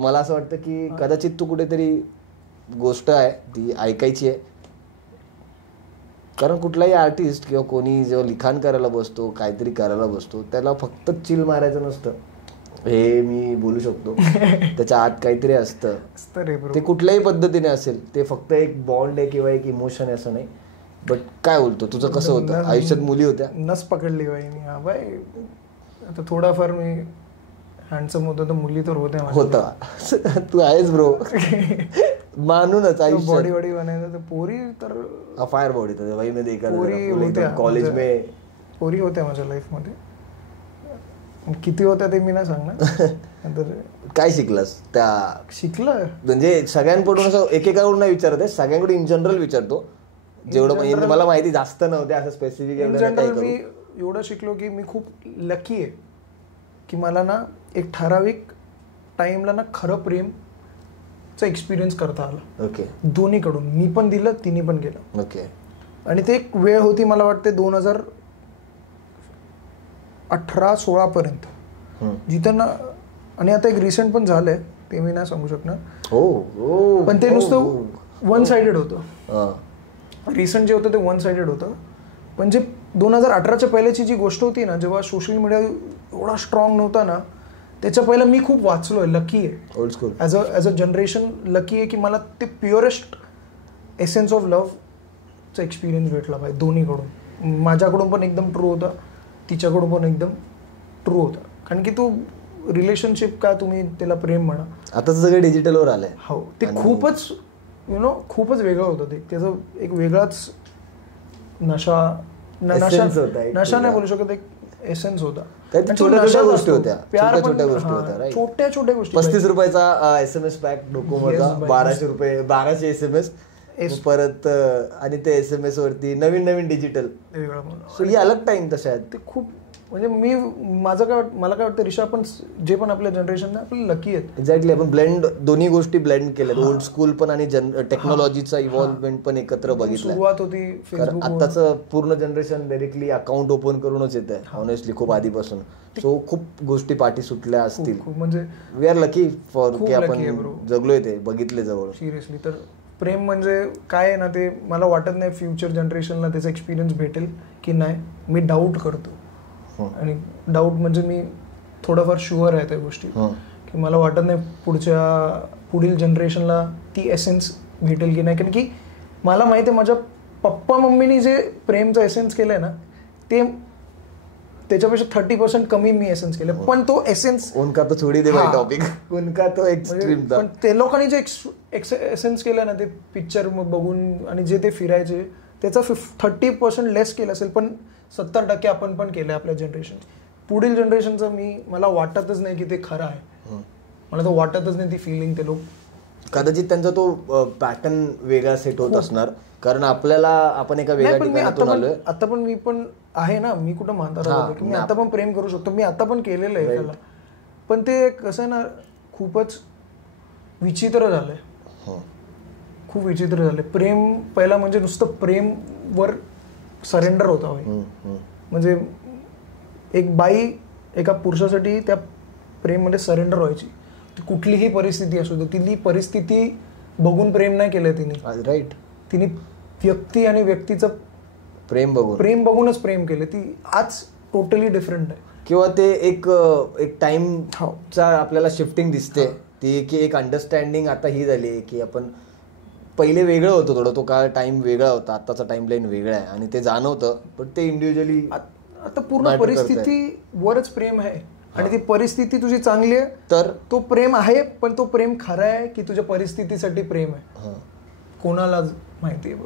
मला असं वाटतं की कदाचित तू कुठेतरी गोष्ट आहे ती ऐकायची आहे. कारण कुठलाही आर्टिस्ट किंवा कोणी जेव्हा लिखाण करायला बसतो, काहीतरी करायला बसतो, त्याला फक्त चिल मारायचं नसतं, हे मी बोलू शकतो. त्याच्या आत काहीतरी असतं, ते कुठल्याही पद्धतीने असेल, ते फक्त एक बॉन्ड आहे किंवा एक इमोशन आहे असं नाही. बट काय बोलतो, तुझं कसं होतं आयुष्यात? मुली होत्या? नस पकडली बाई मी. हा बाई, आता थोडाफार मी हँडसम होतो तर मुली तर होता. तू आहेस ब्रो, मानूनच बॉडी बॉडी बनायचं तर पोरी तर फायर बॉडी तर भाई मी देखा पोरी होत्या कॉलेज में, पोरी होत्या माझ्या लाईफमध्ये. किती होत्या ते मी नाही सांगणार. काय शिकलास त्या? शिकलं म्हणजे सगळ्यांकडून असं एकेकाकडून नाही विचारत आहे, सगळ्यांकडून इन जनरल विचारतो. जेवढं मला माहिती जास्त नव्हते असं स्पेसिफिक. इन जनरल मी एवढं शिकलो की मी खूप लकी आहे की मला ना एक ठराविक टाइमला ना खरं प्रेमचा एक्सपिरियन्स करता आला. ओके. दोन्हीकडून, मी पण दिलं, तिने पण केलं. ओके. आणि ते एक वेळ होती मला वाटते 2018-16 पर्यंत, जिथं ना, आणि आता एक रिसेंट पण झालंय ते मी नाही सांगू शकणार. पण ते नुसतं वन साइडेड होतं. रिसेंट जे होतं ते वन साइडेड होतं. पण जे 2018च्या पहिल्याची जी गोष्ट होती ना, जेव्हा सोशल मीडिया एवढा स्ट्रॉंग नव्हता ना, त्याच्या पहिला मी खूप वाचलोय. लकी आहे, old school as a generation lucky आहे की मला ते प्युअरेस्ट एसेन्स ऑफ लव्हचा एक्सपिरियन्स भेटला पाहिजे दोन्हीकडून. माझ्याकडून पण एकदम ट्रू होता, तिच्याकडून पण एकदम ट्रू होता. कारण की तू रिलेशनशिप का तुम्ही त्याला प्रेम म्हणा, आता सगळं डिजिटलवर आलंय. हो, ते खूपच खूपच वेगळं होतं. ते त्याचं एक वेगळाच नशा नाही बोलू शकत, एक एसेन्स होता. छोट्या गोष्टी होत्या, छोट्या छोट्या गोष्टी. 35 रुपयाचा SMS पॅक डोकोमोचा, 1200 रुपये, 1200 SMS परत, आणि ते SMS वरती नवीन नवीन डिजिटल. ही अलग टाइम तशा आहेत. ते खूप म्हणजे मला काय वाटतं ऋषा, आपण जे पण आपल्या जनरेशन आपल्याला लकी आहेत. एक्झॅक्टली. आपण ब्लेंड, दोन्ही गोष्टी ब्लेंड केल्यात, ओल्ड स्कूल पण आणि टेक्नॉलॉजीचा इव्हॉल्वमेंट पण एकत्र बघितलं. सुरुवात होती फेसबुक. आताचं पूर्ण जनरेशन डायरेक्टली अकाउंट ओपन करूनच येत आहे ऑनेस्टली, खूप आधीपासून. सो खूप गोष्टी पाठी सुटल्या असतील. म्हणजे वी आर लकी फॉर की आपण जगलोय ते, बघितले जवळ. सिरियसली. तर प्रेम म्हणजे काय आहे ना, ते मला वाटत नाही फ्युचर जनरेशनला त्याचा एक्सपिरियन्स भेटेल की नाही. मी डाऊट करतो, आणि डाऊट म्हणजे मी थोडंफार शुअर आहे त्या गोष्टी की मला वाटत नाही पुढील जनरेशनला ती एसेन्स भेटेल की नाही. कारण की मला माहिती आहे माझ्या पप्पा मम्मीनी जे प्रेमचा एसेन्स केलंय ना, ते त्याच्यापेक्षा 30% कमी मी एसेन्स केलं. पण तो एसेन्स उनका तो छोडी दे भाई टॉपिक, उनका तो एक्स्ट्रीम था. पण ते लोकांनी जे एसेन्स केलं ना, ते पिक्चर बघून आणि जे ते फिरायचे, त्याचा 30% लेस केलं असेल, पण 70% आपण पण केलं आपल्या जनरेशन. पुढील जनरेशनचं मला वाटतच नाही की ते खरं आहे. मला तर वाटतच नाही ती फिलिंग. ते लोक कदाचित त्यांचा तो पॅटर्न वेगळा सेट होत असणार, कारण आपण एका वेगळ्या ठिकाणातून आलोय. आता पण मी पण आहे ना, मी कुठं म्हणतात की मी आता पण प्रेम करू शकतो, मी आता पण केलेलं आहे त्याला. पण ते कसं आहे ना, खूपच विचित्र झालंय, खूप विचित्र झालंय. प्रेम पहिला म्हणजे नुसतं प्रेमवर सरेंडर होता. म्हणजे एक बाई एका पुरुषासाठी त्या प्रेममध्ये सरेंडर व्हायची. कुठलीही परिस्थिती असू दे, तिथली परिस्थिती बघून प्रेम नाही केलं तिने. राईट. तिने व्यक्ती आणि व्यक्तीचं प्रेम बघूनच प्रेम केलं. ती आज टोटली डिफरंट आहे. किंवा ते एक टाइमचा आपल्याला शिफ्टिंग दिसते ती, की एक अंडरस्टँडिंग आता ही झाली की आपण पहिले वेगळं होतं थोडं, तो काळ टाइम वेगळा होता, आत्ताचा टाइम लाईन वेगळा आहे आणि ते जाणवतं. पण ते इंडिव्हिज्युअली आता पूर्ण परिस्थितीवरच प्रेम आहे, आणि ती परिस्थिती तुझी चांगली आहे तर तो प्रेम आहे. पण तो प्रेम खरा आहे की तुझ्या परिस्थितीसाठी प्रेम आहे, कोणाला माहिती आहे.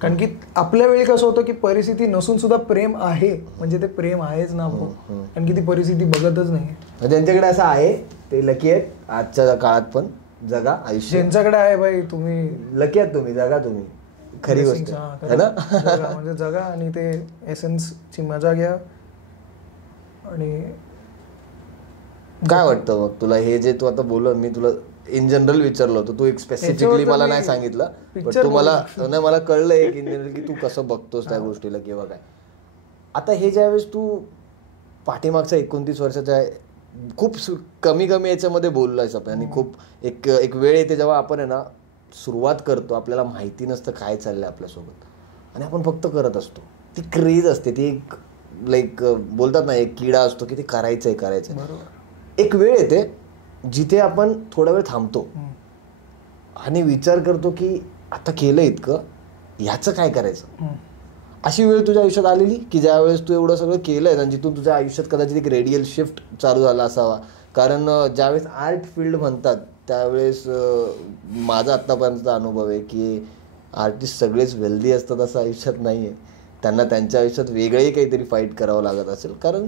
कारण की आपल्या वेळी कसं होतं की परिस्थिती नसून सुद्धा प्रेम आहे म्हणजे ते प्रेम आहेच ना. कारण की ती परिस्थिती बघतच नाही. ज्यांच्याकडे असं आहे ते लकी आहेत आजच्या काळात. पण जगा आयुष्य. ज्यांच्याकडे आहे भाई, तुम्ही लकी आहात, तुम्ही जगा. तुम्ही खरी गोष्ट आहे ना. म्हणजे जगा आणि ते एसेन्सची मजा घ्या. आणि काय वाटतं मग तुला हे जे तू आता बोल, मी तुला इन जनरल विचारलं होतं, तू एक स्पेसिफिकली मला नाही सांगितलं, पण तू मला कळलं एक इन जनरल की तू कसं बघतोस त्या गोष्टीला किंवा काय. आता हे ज्यावेळेस तू पाठीमागच्या 29 वर्षाच्या खूप कमी याच्यामध्ये बोललोयस आपण, आणि खूप एक वेळ येते जेव्हा आपण आहे ना सुरुवात करतो, आपल्याला माहिती नसतं काय चाललंय आपल्यासोबत, आणि आपण फक्त करत असतो. ती क्रेज असते, ती एक लाईक बोलतात ना एक किडा असतो की ते करायचंय. एक वेळ येते जिथे आपण थोडा वेळ थांबतो आणि विचार करतो की आता केलं इतकं, ह्याचं काय करायचं. अशी वेळ तुझ्या आयुष्यात आलेली की ज्यावेळेस तू एवढं सगळं केलंय आणि जिथून तुझ्या आयुष्यात कदाचित एक रेडियल शिफ्ट चालू झाला असावा. कारण ज्यावेळेस आर्ट फील्ड म्हणतात त्यावेळेस माझा आत्तापर्यंतचा अनुभव आहे की आर्टिस्ट सगळेच वेल्दी असतात असं आयुष्यात नाही आहे. त्यांना त्यांच्या आयुष्यात वेगळंही काहीतरी फाईट करावं लागत असेल. कारण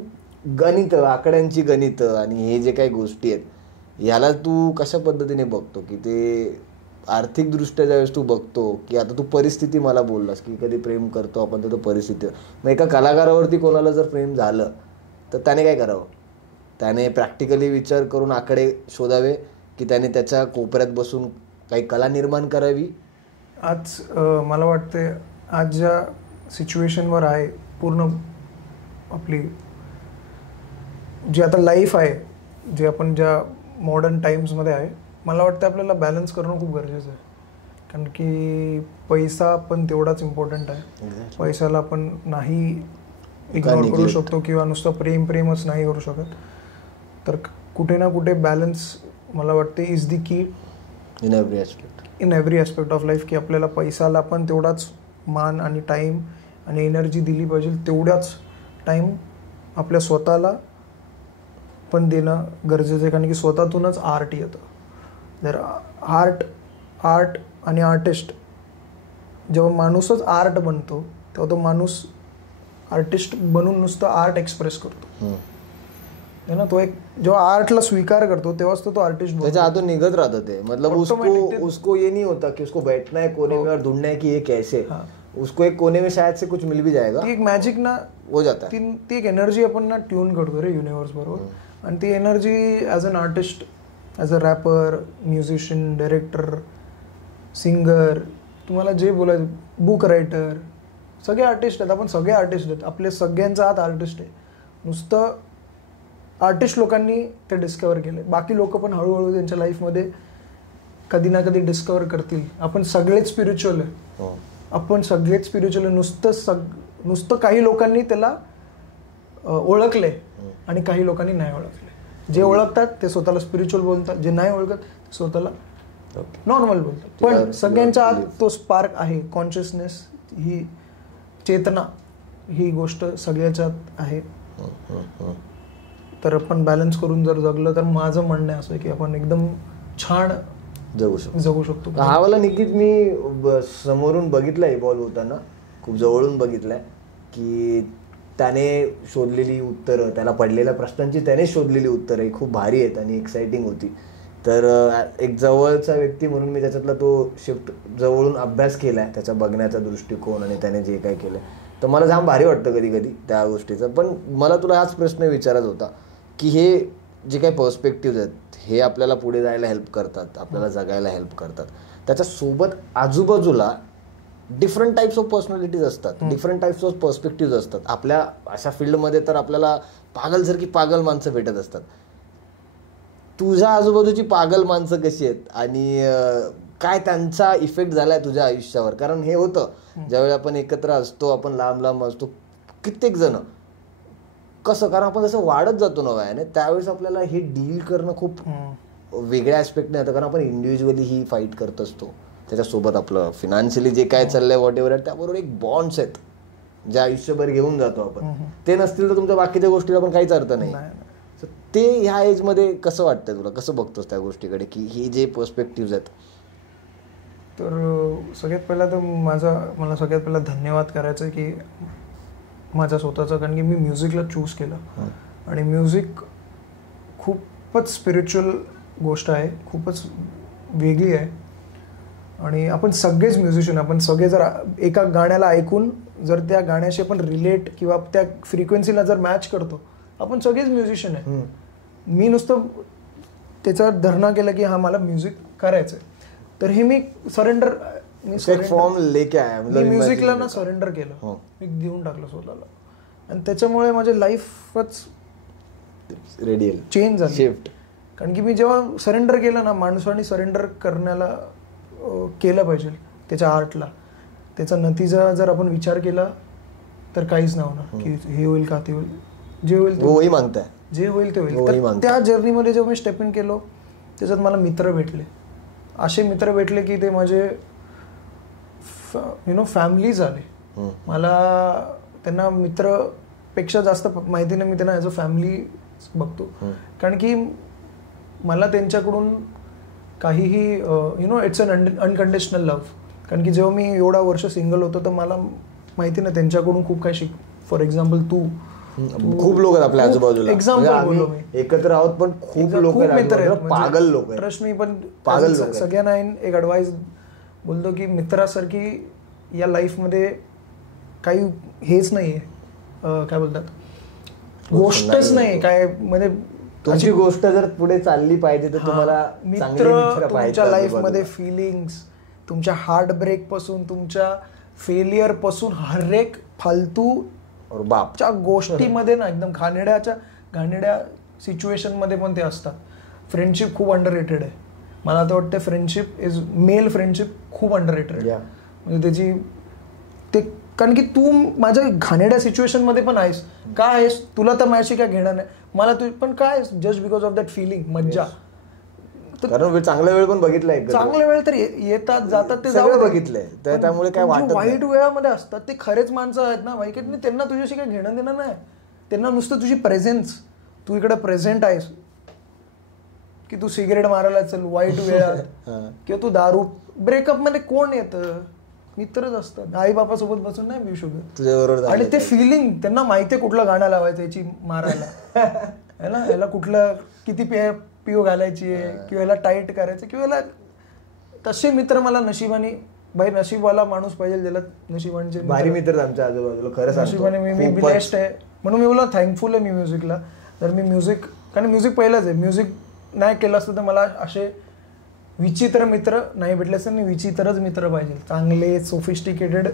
गणित, आकड्यांची गणित आणि हे जे काही गोष्टी आहेत याला तू कशा पद्धतीने बघतो की ते आर्थिकदृष्ट्या ज्यावेळेस तू बघतो की आता तू परिस्थिती मला बोललास की कधी प्रेम करतो आपण तर तो परिस्थिती, मग एका कलाकारावरती कोणाला जर प्रेम झालं तर त्याने काय करावं. त्याने प्रॅक्टिकली विचार करून आकडे शोधावे की त्याने त्याच्या कोपऱ्यात बसून काही कला निर्माण करावी. आज मला वाटते आज ज्या सिच्युएशनवर आहे पूर्ण आपली जी आता लाईफ आहे, जे आपण ज्या मॉडर्न टाइम्समध्ये आहे, मला वाटतं आपल्याला बॅलन्स करणं खूप गरजेचं आहे. कारण की पैसा पण तेवढाच इम्पॉर्टंट आहे. पैशाला आपण नाही इग्नोर करू शकतो किंवा नुसतं प्रेमच नाही करू शकत. तर कुठे ना कुठे बॅलन्स मला वाटते इज दी की in every aspect of life. की आपल्याला पैशाला पण तेवढाच मान आणि टाईम आणि एनर्जी दिली पाहिजे, तेवढाच टाईम आपल्या स्वतःला पण देणं गरजेचं आहे. कारण की स्वतःतूनच आर्ट येतं. जर आर्ट आणि आर्टिस्ट जेव्हा माणूसच आर्ट बनतो तेव्हा तो माणूस आर्टिस्ट बनून नुसतं आर्ट एक्सप्रेस करतो है ना. तो एक जेव्हा आर्टला स्वीकार करतो तेव्हाच तो आर्टिस्ट बनतो. त्याच्या हातून निघत राहतं ते. मतलब उसको ये नहीं होता कि उसको बैठना है कोने में और ढूंढना है कि ये कैसे. उसको एक कोने में शायद से कुछ मिल भी जाएगा. ती एक मॅजिक ना हो जाता है. ती एक एनर्जी आपण ना ट्यून करतो रे युनिव्हर्स बरोबर. आणि ती energy as an artist, as a rapper, musician, director, singer, तुम्हाला जे बोलायचं, बुक रायटर, सगळे आर्टिस्ट आहेत. आपण सगळे आर्टिस्ट आहेत. आपले सगळ्यांचा हात आर्टिस्ट आहे. नुसतं आर्टिस्ट लोकांनी ते डिस्कवर केले. बाकी लोक पण हळूहळू त्यांच्या लाईफमध्ये कधी ना कधी डिस्कवर करतील. आपण सगळेच स्पिरिच्युअल आहे. आपण सगळेच स्पिरिच्युअल आहे. नुसतं काही लोकांनी त्याला ओळखले आणि काही लोकांनी नाही ओळखले. जे ओळखतात ते स्वतःला स्पिरिच्युअल बोलतात, जे नाही ओळखत ते स्वतःला नॉर्मल बोलतात. पण सगळ्यांच्या आत तो स्पार्क आहे. कॉन्शियसनेस, ही चेतना, ही गोष्ट सगळ्याच्यात आहे. तर आपण बॅलन्स करून जर जगलं तर माझं म्हणणं असं आहे की आपण एकदम छान जगू शकतो. हा वाला निकित मी समोरून बघितलाय इव्हॉल्व होताना, खूप जवळून बघितलाय की त्याने शोधलेली उत्तरं, त्याला पडलेल्या प्रश्नांची त्याने शोधलेली उत्तरं ही खूप भारी आहेत आणि एक्साइटिंग होती. तर एक जवळचा व्यक्ती म्हणून मी त्याच्यातला तो शिफ्ट जवळून अभ्यास केलाय, त्याचा बघण्याचा दृष्टिकोन आणि त्याने जे काय केलं, तर मला जाम भारी वाटतं कधी कधी त्या गोष्टीचं. पण मला तुला हाच प्रश्न विचारायचा होता की हे जे काही पर्स्पेक्टिव्ह आहेत हे आपल्याला पुढे जायला हेल्प करतात, आपल्याला जगायला हेल्प करतात. त्याच्यासोबत आजूबाजूला डिफरंट टाईप्स ऑफ पर्सनॅलिटीज असतात, डिफरंट टाईप्स ऑफ पर्स्पेक्टिव्ह असतात. आपल्या अशा फील्डमध्ये तर आपल्याला पागलसारखी पागल माणसं भेटत असतात. तुझ्या आजूबाजूची पागल माणसं कशी आहेत आणि काय त्यांचा इफेक्ट झालाय तुझ्या आयुष्यावर? कारण हे होतं ज्यावेळी आपण एकत्र असतो, आपण लांब लांब असतो कित्येक जण, कसं, कारण आपण जसं वाढत जातो ना वयाने, त्यावेळेस आपल्याला हे डील करणं खूप वेगळ्या ॲस्पेक्टने येतं. कारण आपण इंडिव्हिज्युअली ही फाईट करत असतो, त्याच्यासोबत आपलं फिनान्शियली जे काय चाललंय व्हॉट एव्हर आहे त्याबरोबर एक बॉन्ड्स आहेत जे आयुष्यभर घेऊन जातो आपण. ते नसतील तर तुमच्या बाकीच्या गोष्टीला पण काहीच अर्थ नाही. ते ह्या एजमध्ये कसं वाटतंय तुला, कसं बघतोस त्या गोष्टीकडे की ही जे पर्स्पेक्टिव्ह आहेत? तर सगळ्यात पहिला तर मला सगळ्यात पहिला धन्यवाद करायचं आहे की माझ्या स्वतःचं, कारण की मी म्युझिकला चूज केलं. आणि म्युझिक खूपच स्पिरिच्युअल गोष्ट आहे, खूपच वेगळी आहे. आणि आपण सगळेच म्युझिशियन, आपण सगळे जर एका गाण्याला ऐकून जर त्या गाण्याशी आपण रिलेट किंवा त्या फ्रिक्वेन्सीला जर मॅच करतो, आपण सगळेच म्युझिशियन आहे. मी नुसतं त्याचा धरणा केलं की हा मला म्युझिक करायचं आहे, तर हे मी सरेंडर फॉर्म लेके आया, मी म्युझिकला ना सरेंडर केलं, मी देऊन टाकलं स्वतःला, आणि त्याच्यामुळे माझी लाईफच रेडियल चेंज झाली. शिफ्ट. कारण की मी जेव्हा सरेंडर केलं ना, माणसाने सरेंडर करण्याला केलं पाहिजे त्याच्या आर्टला. त्याचा नतीजा जर आपण विचार केला तर काहीच नाही होणार, की हे होईल का ते होईल, जे होईल जे होईल ते होईल. तर त्या जर्नीमध्ये जेव्हा मी स्टेप इन केलो, त्याच्यात मला मित्र भेटले, असे मित्र भेटले की ते माझे फॅमिली झाले. मला त्यांना मित्रपेक्षा जास्त माहिती नाही, मी त्यांना ॲज अ फॅमिली बघतो. कारण की मला त्यांच्याकडून काहीही इट्स अन अनकंडिशनल लव्ह. कारण की जेव्हा मी एवढा वर्ष सिंगल होतो तर मला माहिती नाही त्यांच्याकडून खूप काही फॉर एक्झाम्पल खूप लोक आहेत आपल्या आजूबाजूला, एक्झाम्पल बोललो मी, एकत्र आहोत पण खूप लोक मित्र आहेत, पागल लोक, ट्रस्ट मी. पण सगळ्यांना एक ॲडवाइस बोलतो की मित्रासारखी या लाईफमध्ये काही हेच नाही आहे, काय बोलतात, गोष्टच नाही काय. म्हणजे तुमची गोष्ट जर पुढे चालली पाहिजे तर तुम्हाला मित्र तुमच्या लाईफमध्ये फिलिंग्स, तुमच्या हार्ट ब्रेक पासून, तुमच्या फेलियर पासून, हर एक फालतू बापच्या गोष्टीमध्ये ना, एकदम घाणेड्या सिच्युएशन मध्ये पण ते असतात. फ्रेंडशिप खूप अंडररेटेड आहे. मला तर वाटतं फ्रेंडशिप मेल फ्रेंडशिप खूप अंडररेटेड आहे. म्हणजे त्याची ते, कारण की तू माझ्या घाणेड्या सिच्युएशन मध्ये पण आहेस, का आहेस, तुला तर माझ्याशी काय घेणं नाही, मला तू पण काय, just because of that feeling, मज्जा. कारण चांगला वेळ पण बघितलाय, चांगले वेळ तर येतात जातात, ते जाऊ बघितलंय, त्यामुळे काय वाटत. वाईट वेळामध्ये असतात ते खरेच माणसं आहेत ना वाईट, त्यांना तुझ्याशी काही घेणं देणं नाही. त्यांना नुसतं तुझी प्रेझेन्स, तू इकडे प्रेझेंट आहेस, की तू सिगरेट मारायला चल वाईट वेळात, किंवा तू दारू, ब्रेकअप मध्ये कोण येतं, मित्रच असतात. आई बापासोबत बसून नाही पिऊ शकत तुझ्याबरोबर. आणि ते फिलिंग त्यांना माहितीये कुठलं गाणं लावायचं याची मारायला है ना, याला कुठलं किती पिओ घालायची आहे, किंवा याला टाईट करायचं, किंवा याला तसे मित्र मला नशिबाने, भाई नशीबवाला माणूस पाहिजे ज्याला नशिबांचे भारी मित्र आमच्या आजूबाजूला. खरं नशिबाने मी ब्लेस्ड आहे, म्हणून मी बोला थँकफुल आहे मी म्युझिकला. तर मी म्युझिक, कारण म्युझिक पहिलंच आहे, म्युझिक नाही केलं असतं तर मला असे विचित्र मित्र नाही भेटले असते. आणि विचित्रच मित्र पाहिजे, चांगले सोफिस्टिकेटेड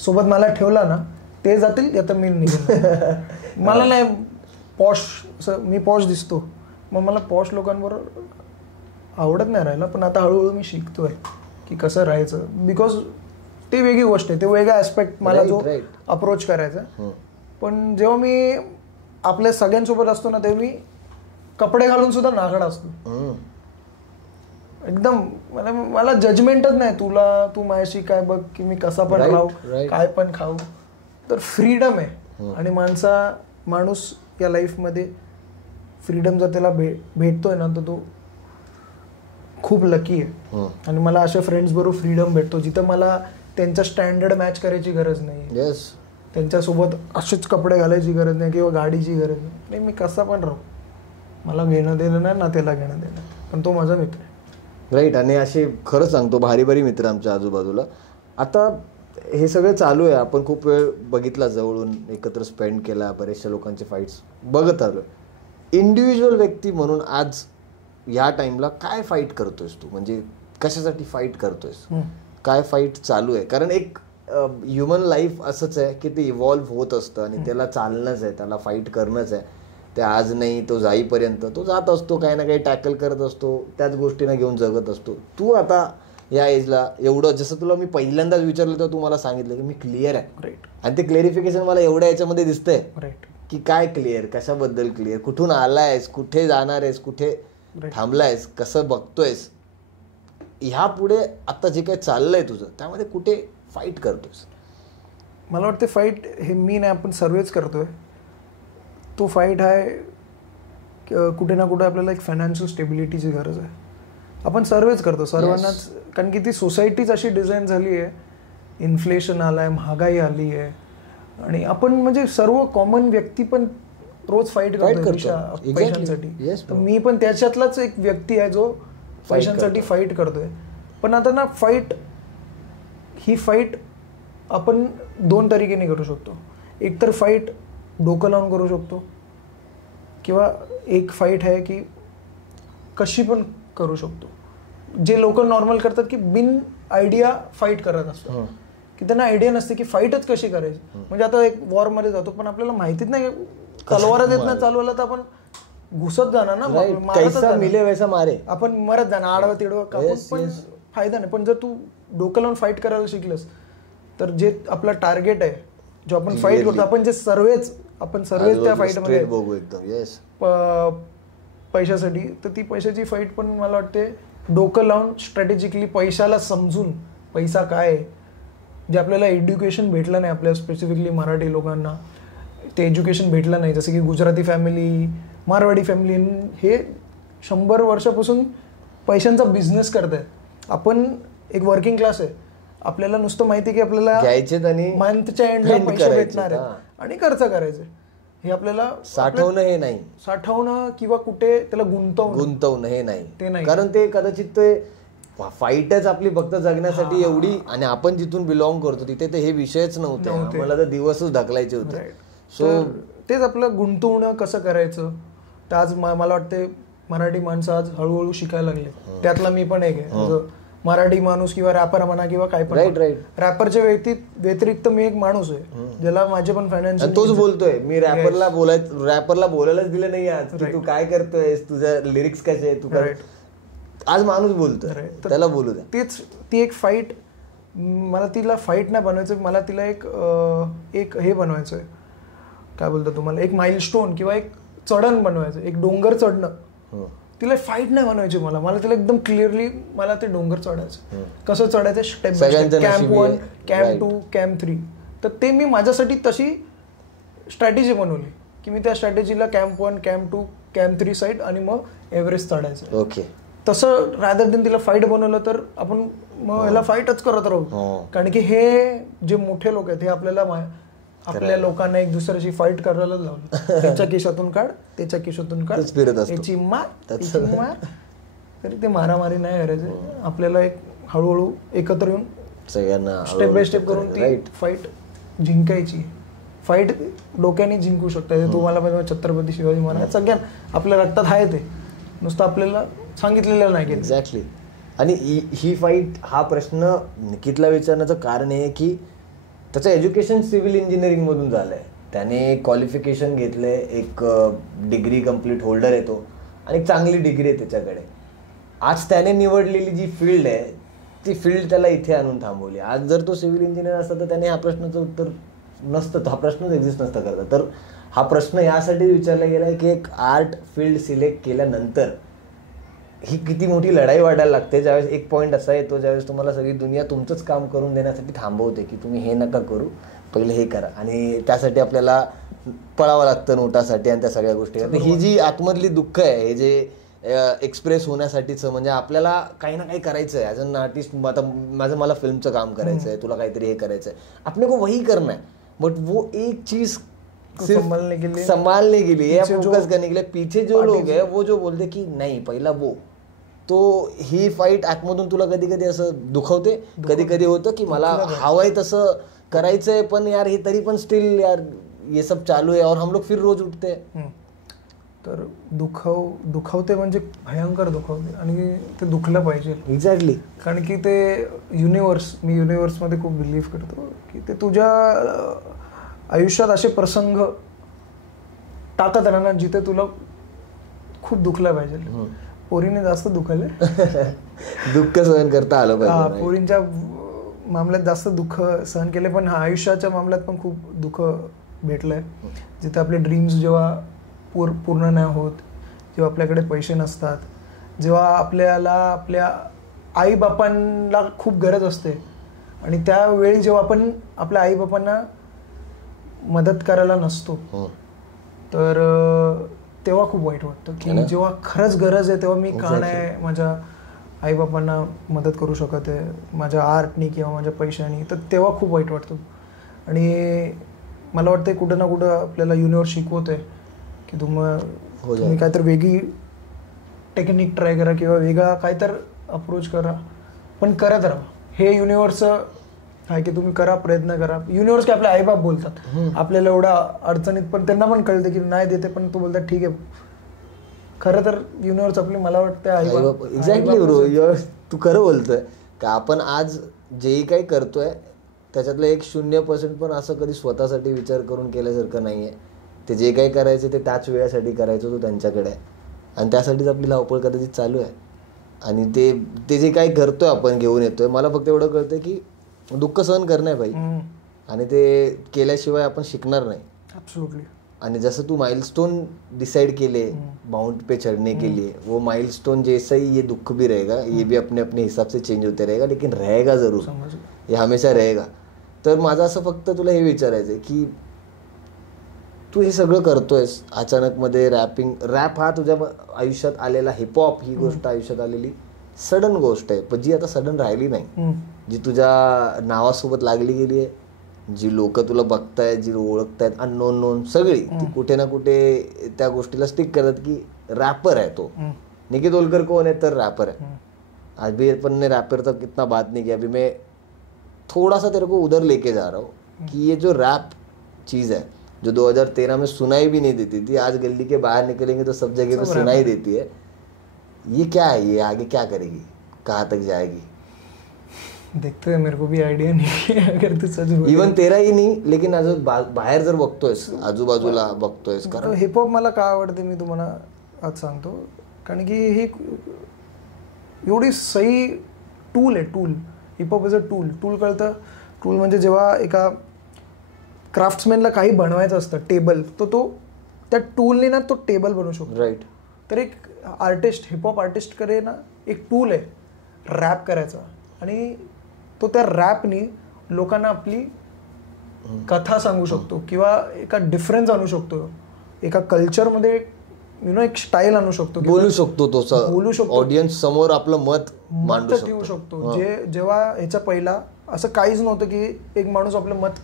सोबत मला ठेवला ना, ते जातील या तर मी निघेल. मला नाही पॉश, मी पॉश दिसतो, मग मला पॉश लोकांबरोबर आवडत नाही राहायला. पण आता हळूहळू मी शिकतोय की कसं राहायचं, बिकॉज ते वेगळी गोष्ट आहे, ते वेगळा ऍस्पेक्ट मला जो अप्रोच करायचा. पण जेव्हा मी आपल्या सगळ्यांसोबत असतो ना, तेव्हा मी कपडे घालून सुद्धा नागडा असतो एकदम. मला जजमेंटच नाही, तू माझ्याशी काय बघ, की मी कसा पण राहू, काय पण खाऊ. तर फ्रीडम आहे. आणि माणूस या लाईफमध्ये फ्रीडम जर त्याला भेटतोय ना, तर तो खूप लकी आहे. आणि मला अशा फ्रेंड्स बरोबर फ्रीडम भेटतो जिथं मला त्यांचा स्टँडर्ड मॅच करायची गरज नाही, त्यांच्यासोबत असेच कपडे घालायची गरज नाही, किंवा गाडीची गरज नाही. मी कसा पण राहू, मला घेणं देणं नाही ना त्याला घेणं देणं, पण तो माझा मित्र आहे. राईट. आणि असे खरं सांगतो भारी भारी मित्र आमच्या आजूबाजूला. आता हे सगळं चालू आहे, आपण खूप वेळ बघितला जवळून, एकत्र स्पेंड केला, बरेचशा लोकांचे फाईट्स बघत आलो. इंडिव्हिज्युअल व्यक्ती म्हणून आज या टाइमला काय फाईट करतोयस तू, म्हणजे कशासाठी फाईट करतोयस, काय फाईट चालू आहे? कारण एक ह्युमन लाईफ असंच आहे की ते इव्हॉल्व्ह होत असतं आणि त्याला चालणंच आहे, त्याला फाईट करणंच आहे. ते आज नाही, तो जाईपर्यंत तो जात असतो, काही ना काही टॅकल करत असतो, त्याच गोष्टींना घेऊन जगत असतो. तू आता या एजला एवढं, जसं तुला मी पहिल्यांदाच विचारलं तर तू मला सांगितलं की मी क्लिअर आहे. राईट. आणि ते क्लिअरिफिकेशन मला एवढ्या याच्यामध्ये दिसतंय. राईट. की काय क्लिअर, कशाबद्दल क्लिअर, कुठून आलायस, कुठे जाणार आहेस, कुठे थांबलायस, कसं बघतोयस, ह्या पुढे आता जे काही चाललंय तुझं त्यामध्ये कुठे फाईट करतोयस? मला वाटतं फाईट हे मी नाही, आपण सर्वच करतोय. तो फाईट आहे कुठे ना कुठे आपल्याला एक फायनान्शियल स्टेबिलिटीची गरज आहे. आपण सर्वच करतो, सर्वांनाच. कारण की ती सोसायटीच अशी डिझाईन झाली आहे, इन्फ्लेशन आलाय, महागाई आली आहे, आणि आपण म्हणजे सर्व कॉमन व्यक्ती पण रोज फाईट करतो पैशांसाठी. तर मी पण त्याच्यातलाच एक व्यक्ती आहे जो पैशांसाठी फाईट करतोय. पण आता ना फाईट ही फाईट आपण 2 तरीकेने करू शकतो. एक तर फाईट डोकं लावून करू शकतो, किंवा एक फाईट आहे की कशी पण करू शकतो. जे लोक नॉर्मल करतात की बिन आयडिया फाईट करत असतात, की त्यांना आयडिया नसते की फाईटच कशी करायची. म्हणजे आता एक वॉरमध्ये जातो पण आपल्याला माहितीच नाही, तलवारच येत नाही चालवायला तर आपण घुसत जाणार ना, मारे आपण मरत जाणार आडवं तिडवं कापून, पण फायदा नाही. पण जर तू डोकं लावून फाईट करायला शिकलस तर जे आपला टार्गेट आहे, जो आपण फाईट करतो, आपण सर्वेच त्या फाईटमध्ये पैशासाठी, तर ती पैशाची फाईट पण मला वाटते डोकं लावून स्ट्रॅटेजिकली पैशाला समजून, पैसा काय आहे, जे आपल्याला एज्युकेशन भेटलं नाही, आपल्या स्पेसिफिकली मराठी लोकांना ते एज्युकेशन भेटलं नाही. जसं की गुजराती फॅमिली, मारवाडी फॅमिली हे 100 वर्षापासून पैशांचा बिझनेस करतायत. आपण एक वर्किंग क्लास आहे, आपल्याला नुसतं माहिती की आपल्याला घ्यायचे आणि मंथच्या एंडला पैसे भेटणार आहेत आणि खर्च करायचे. हे आपल्याला साठवणं हे नाही, साठवणं किंवा कुठे त्याला गुंतवणं हे नाही. कारण ते कदाचित ते फाईटच आपली फक्त जगण्यासाठी एवढी, आणि आपण जिथून बिलॉंग करतो तिथे ते हे विषयच नव्हते, मला तर दिवसच ढकलायचे होते. सो तेच आपलं गुंतवणं कसं करायचं, तर आज मला वाटते मराठी माणसं आज हळूहळू शिकायला लागले. त्यातला मी पण एक आहे, मराठी माणूस किंवा रॅपर म्हणा किंवा काय पण. रॅपरच्या व्यतिरिक्त मी एक माणूस आहे ज्याला माझे पण फायनान्शियल, तोच बोलतोय मी रॅपरला बोलायलाच दिलं नाही आज की तू काय करतोय, तुझ्या लिरिक्स कसे आहे, तू आज माणूस बोलतोय, त्याला बोलू द्या. तीच ती एक फाईट, मला तिला फाईट नाही बनवायचं, मला तिला एक हे बनवायचं आहे, काय बोलतो तुम्हाला, एक माइलस्टोन किंवा एक चढण बनवायचं, एक डोंगर चढणं. तिला फाईट नाही बनवायची, मला तिला एकदम क्लिअरली मला ते डोंगर चढायचं. कसं चढायचं step by step, camp 1, camp 2, camp 3. तर ते मी माझ्यासाठी तशी स्ट्रॅटेजी बनवली की मी त्या स्ट्रॅटेजीला कॅम्प 1, कॅम्प 2, कॅम्प 3 साईड आणि मग एव्हरेस्ट चढायचं. ओके, तसं रादर देन तिला फाईट बनवलं तर आपण मग ह्याला फाईटच करत राहू. कारण की हे जे मोठे लोक आहेत हे आपल्या लोकांना एक दुसऱ्याशी फाईट करायला लावलं. त्याच्या खिशातून काढ, त्याच्या खिशातून काढ, याची मार. तरी ते मारामारी नाही करायचे, आपल्याला एक हळूहळू एकत्र येऊन सगळ्यांना स्टेप बाय स्टेप करून ती फाईट जिंकायची. फाईट डोक्याने जिंकू शकता. तुम्हाला पाहिजे छत्रपती शिवाजी महाराज, सगळ्यांना आपल्या रक्तात आहे, ते नुसतं आपल्याला सांगितलेलं नाही. एक्झॅक्टली. आणि ही फाईट, हा प्रश्न निकितला विचारण्याचं कारण आहे की त्याचं एज्युकेशन सिव्हिल इंजिनिअरिंग मधून झालंय, त्याने क्वालिफिकेशन घेतलंय, एक डिग्री कम्प्लीट होल्डर आहे तो, आणि एक चांगली डिग्री आहे त्याच्याकडे. आज त्याने निवडलेली जी फील्ड आहे ती फील्ड त्याला इथे आणून थांबवली. आज जर तो सिव्हिल इंजिनियर असता तर त्याने ह्या प्रश्नाचं उत्तर नसतं, हा प्रश्नच एक्झिस्ट नसता करता. तर हा प्रश्न यासाठी विचारला गेला आहे की एक आर्ट फील्ड सिलेक्ट केल्यानंतर ही किती मोठी लढाई वाढायला लागते. ज्यावेळेस एक पॉईंट असा येतो ज्यावेळेस तुम्हाला सगळी दुनिया तुमचंच काम करून देण्यासाठी थांबवते की तुम्ही हे नका करू, पहिले हे करा, आणि त्यासाठी आपल्याला पळावं लागतं नोटासाठी आणि त्या सगळ्या गोष्टी. ही जी आतमधली दुःख आहे, हे जे एक्सप्रेस होण्यासाठीचं, म्हणजे आपल्याला काही ना काही करायचं आहे ॲज अन आर्टिस्ट. आता मला फिल्मचं काम करायचं आहे, तुला काहीतरी हे करायचं आहे, अपने को वही करना है, बट वो एक चीज संभालने के लिए फोकस करने के लिए पीछे जो लोग है वो जो बोलते की नाही पहिला वो, तो ही फाईट आतमधून तुला कधी कधी असं दुखवते. कधी कधी होतं की मला हवंय तसं करायचंय पण यार हे तरी पण स्टिल यार ये सब चालू आहे और हम लोग फिर रोज उठते. तर दुखवते म्हणजे भयंकर दुखवते, आणि ते दुखलं पाहिजे. एक्झॅक्टली. कारण की ते मी युनिव्हर्समध्ये खूप बिलीव्ह करतो की ते तुझ्या आयुष्यात असे प्रसंग टाकत राहणार जिथे तुला खूप दुखलं पाहिजे. पोरीने जास्त दुखले दुःख सहन करता आलं पाहिजे. पोरींच्या मामल्यात जास्त दुःख सहन केले, पण आयुष्याच्या मामल्यात पण खूप दुःख भेटलंय. जिथे आपले ड्रीम्स जेव्हा पूर्ण नाही होत, जेव्हा आपल्याकडे पैसे नसतात, जेव्हा आपल्याला आपल्या आईबापांना खूप गरज असते, आणि त्यावेळी जेव्हा आपण आपल्या आईबापांना मदत करायला नसतो, तर तेव्हा खूप वाईट वाटतं की जेव्हा खरंच गरज आहे तेव्हा मी का नाही माझ्या आईबापांना मदत करू शकत आहे माझ्या आर्टनी किंवा माझ्या पैशानी, तर तेव्हा खूप वाईट वाटतं. आणि मला वाटतं कुठं ना कुठं आपल्याला युनिव्हर्स शिकवत आहे की तुम्ही काहीतरी वेगळी टेक्निक ट्राय करा किंवा वेगळा काहीतरी अप्रोच करा, पण करत राहा. हे युनिव्हर्स काय की तुम्ही करा, प्रयत्न करा. युनिव्हर्स काय आपले आईबाप बोलतात आपल्याला एवढ्या अडचणीत, पण त्यांना पण कळतं की नाही देते, पण तो बोलतात ठीक आहे. खरं तर युनिव्हर्स आपली, मला वाटतं आईबाप. एक्झॅक्टली ब्रो, तू खरं बोलतोय का आपण आज जेही काही करतोय त्याच्यातलं 0% पण असं कधी स्वतःसाठी विचार करून केल्यासारखं नाहीये. ते जे काही करायचं ते त्याच वेळासाठी करायचं, तो त्यांच्याकडे आहे आणि त्यासाठीच आपली धावपळ कदाचित चालू आहे. आणि ते जे काही करतोय आपण घेऊन येतोय, मला फक्त एवढं कळतंय की दुःख सहन करणं आहे भाई, आणि ते केल्याशिवाय आपण शिकणार नाही. ॲब्सोल्युटली. आणि जसं तू माइलस्टोन डिसाइड केले माउंट पे चढ़ने के लिए, वो माइलस्टोन जैसा ही ये दुख भी रहेगा, ये भी अपने अपने हिसाब से चेंज होते रहेगा, लेकिन रहेगा जरूर, ये हमेशा रहेगा. तर माझं असं फक्त तुला हे विचारायचं आहे की तू हे सगळं करतोयस अचानक मध्ये, रॅप हा तुझ्या आयुष्यात आलेला, हिपहॉप ही गोष्ट आयुष्यात आलेली सडन गोष्ट आहे, पण जी आता सडन राहिली नाही, जी तुझ्या नावासोबत लागली गेली आहे, जी लोक तुला बघतायत, जी ओळखतायत, अननोन सगळी, ती कुठे ना कुठे त्या गोष्टीला स्टिक करतात की रॅपर आहे तो. निखिल ओलकर कोण है? तर रैपर है. आज भी अपन ने रैपर तक इतना बात नहीं किया. अभी मैं थोड़ा सा तेरे को उधर लेके जा रहा हूँ कि ये जो रैप चीज़ है जो 2013 में सुनाई भी नहीं देती थी, आज गली के बाहर निकलेंगे तो सब जगह पे सुनाई देती है. ये क्या है? ये आगे क्या करेगी, कहाँ तक जाएगी? देखते मेरे को भी आयडिया नहीं है. अगर तू सच बोल, इवन तेरा ही नहीं, लेकिन बाहेर जर बघतोयस, आजूबाजूला बघतोयस, कारण हिपहॉप मला का आवडते मी तुम्हाला आज सांगतो. कारण की ही एवढी सही टूल आहे. Tool, hip hop is a tool. Tool कळतं? टूल म्हणजे जेव्हा एका क्राफ्ट्समॅनला काही बनवायचं असतं, टेबल, तो त्या टूलने ना तो टेबल बनवू शकतो. राईट. तर एक आर्टिस्ट, हिपहॉप आर्टिस्टकडे ना एक टूल आहे रॅप करायचा, आणि तो त्या रॅपनी लोकांना आपली कथा सांगू शकतो किंवा एका डिफरन्स आणू शकतो, एका कल्चरमध्ये एक स्टाईल आणू शकतो, बोलू शकतो, तो बोलू शकतो, ऑडियन्स समोर आपलं मत मांडू ठेवू शकतो. जेव्हा ह्याच्या पहिला असं काहीच नव्हतं की एक माणूस आपलं मत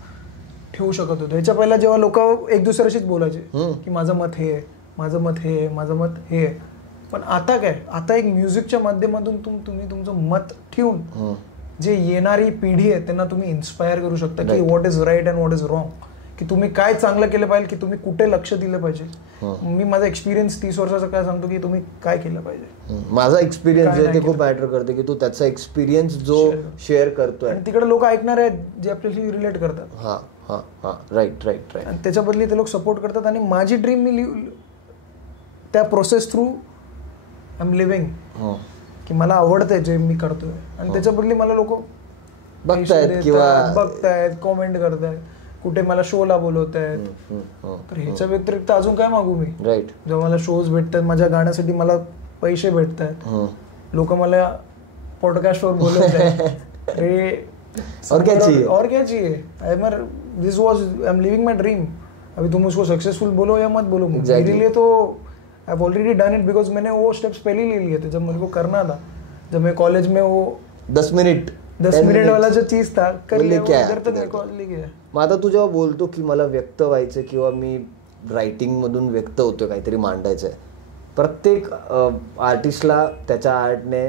ठेवू शकत होतं. ह्याच्या पहिला जेव्हा लोक एक दुसऱ्याशीच बोलायचे की माझं मत हे आहे, माझं मत हे आहे, माझं मत हे आहे. पण आता काय, आता एक म्युझिकच्या माध्यमातून तुम्ही तुमचं मत ठेवून जे येणारी पिढी आहे त्यांना तुम्ही इन्स्पायर करू शकता की what is right and what is wrong, की तुम्ही काय चांगलं केलं पाहिजे, की तुम्ही कुठे लक्ष दिलं पाहिजे. मी माझा एक्सपिरियन्स 30 वर्षाचा काय सांगतो की तुम्ही काय केलं पाहिजे. माझा एक्सपिरियन्स आहे ते खूप मॅटर करते की तू त्याचा एक्सपिरियन्स जो शेअर करतोय, आणि तिकडे लोक ऐकणार आहेत जे आपल्याशी रिलेट करतात. हा हा हा, राईट राईट राईट. आणि त्याच्या बदली ते लोक सपोर्ट करतात. आणि माझी ड्रीम मी त्या process through I am living, की मला आवडतंय जे मी करतोय, आणि त्याच्या बदली मला लोक बघतायत किंवा बघतायत, कॉमेंट करतायत, कुठे मला शोला बोलवत आहेत. तर ह्याच्या व्यतिरिक्त अजून काय मागू मी? राईट. जेव्हा मला शोज भेटतात, माझ्या गाण्यासाठी मला पैसे भेटतात, लोक मला पॉडकास्टवर बोलवत आहेत, अरे और क्या चाहिए? दिस वाज, I am living my dream. अभी तुम उसको सक्सेसफुल बोलो या मत बोलो, मेरे लिए तो I have already done it, because मैंने वो स्टेप्स पहले ले लिए थे जब मेरे को करना था. जब मैं कॉलेज में वो 10 मिनिट वाला जो चीज था कर लिया, क्या तो मेरे को लिया. मग आता तू जेव्हा बोलतो की मला व्यक्त व्हायचं किंवा मी रायटिंग मधून व्यक्त होतोय, काहीतरी मांडायचंय, प्रत्येक आर्टिस्टला त्याच्या आर्टने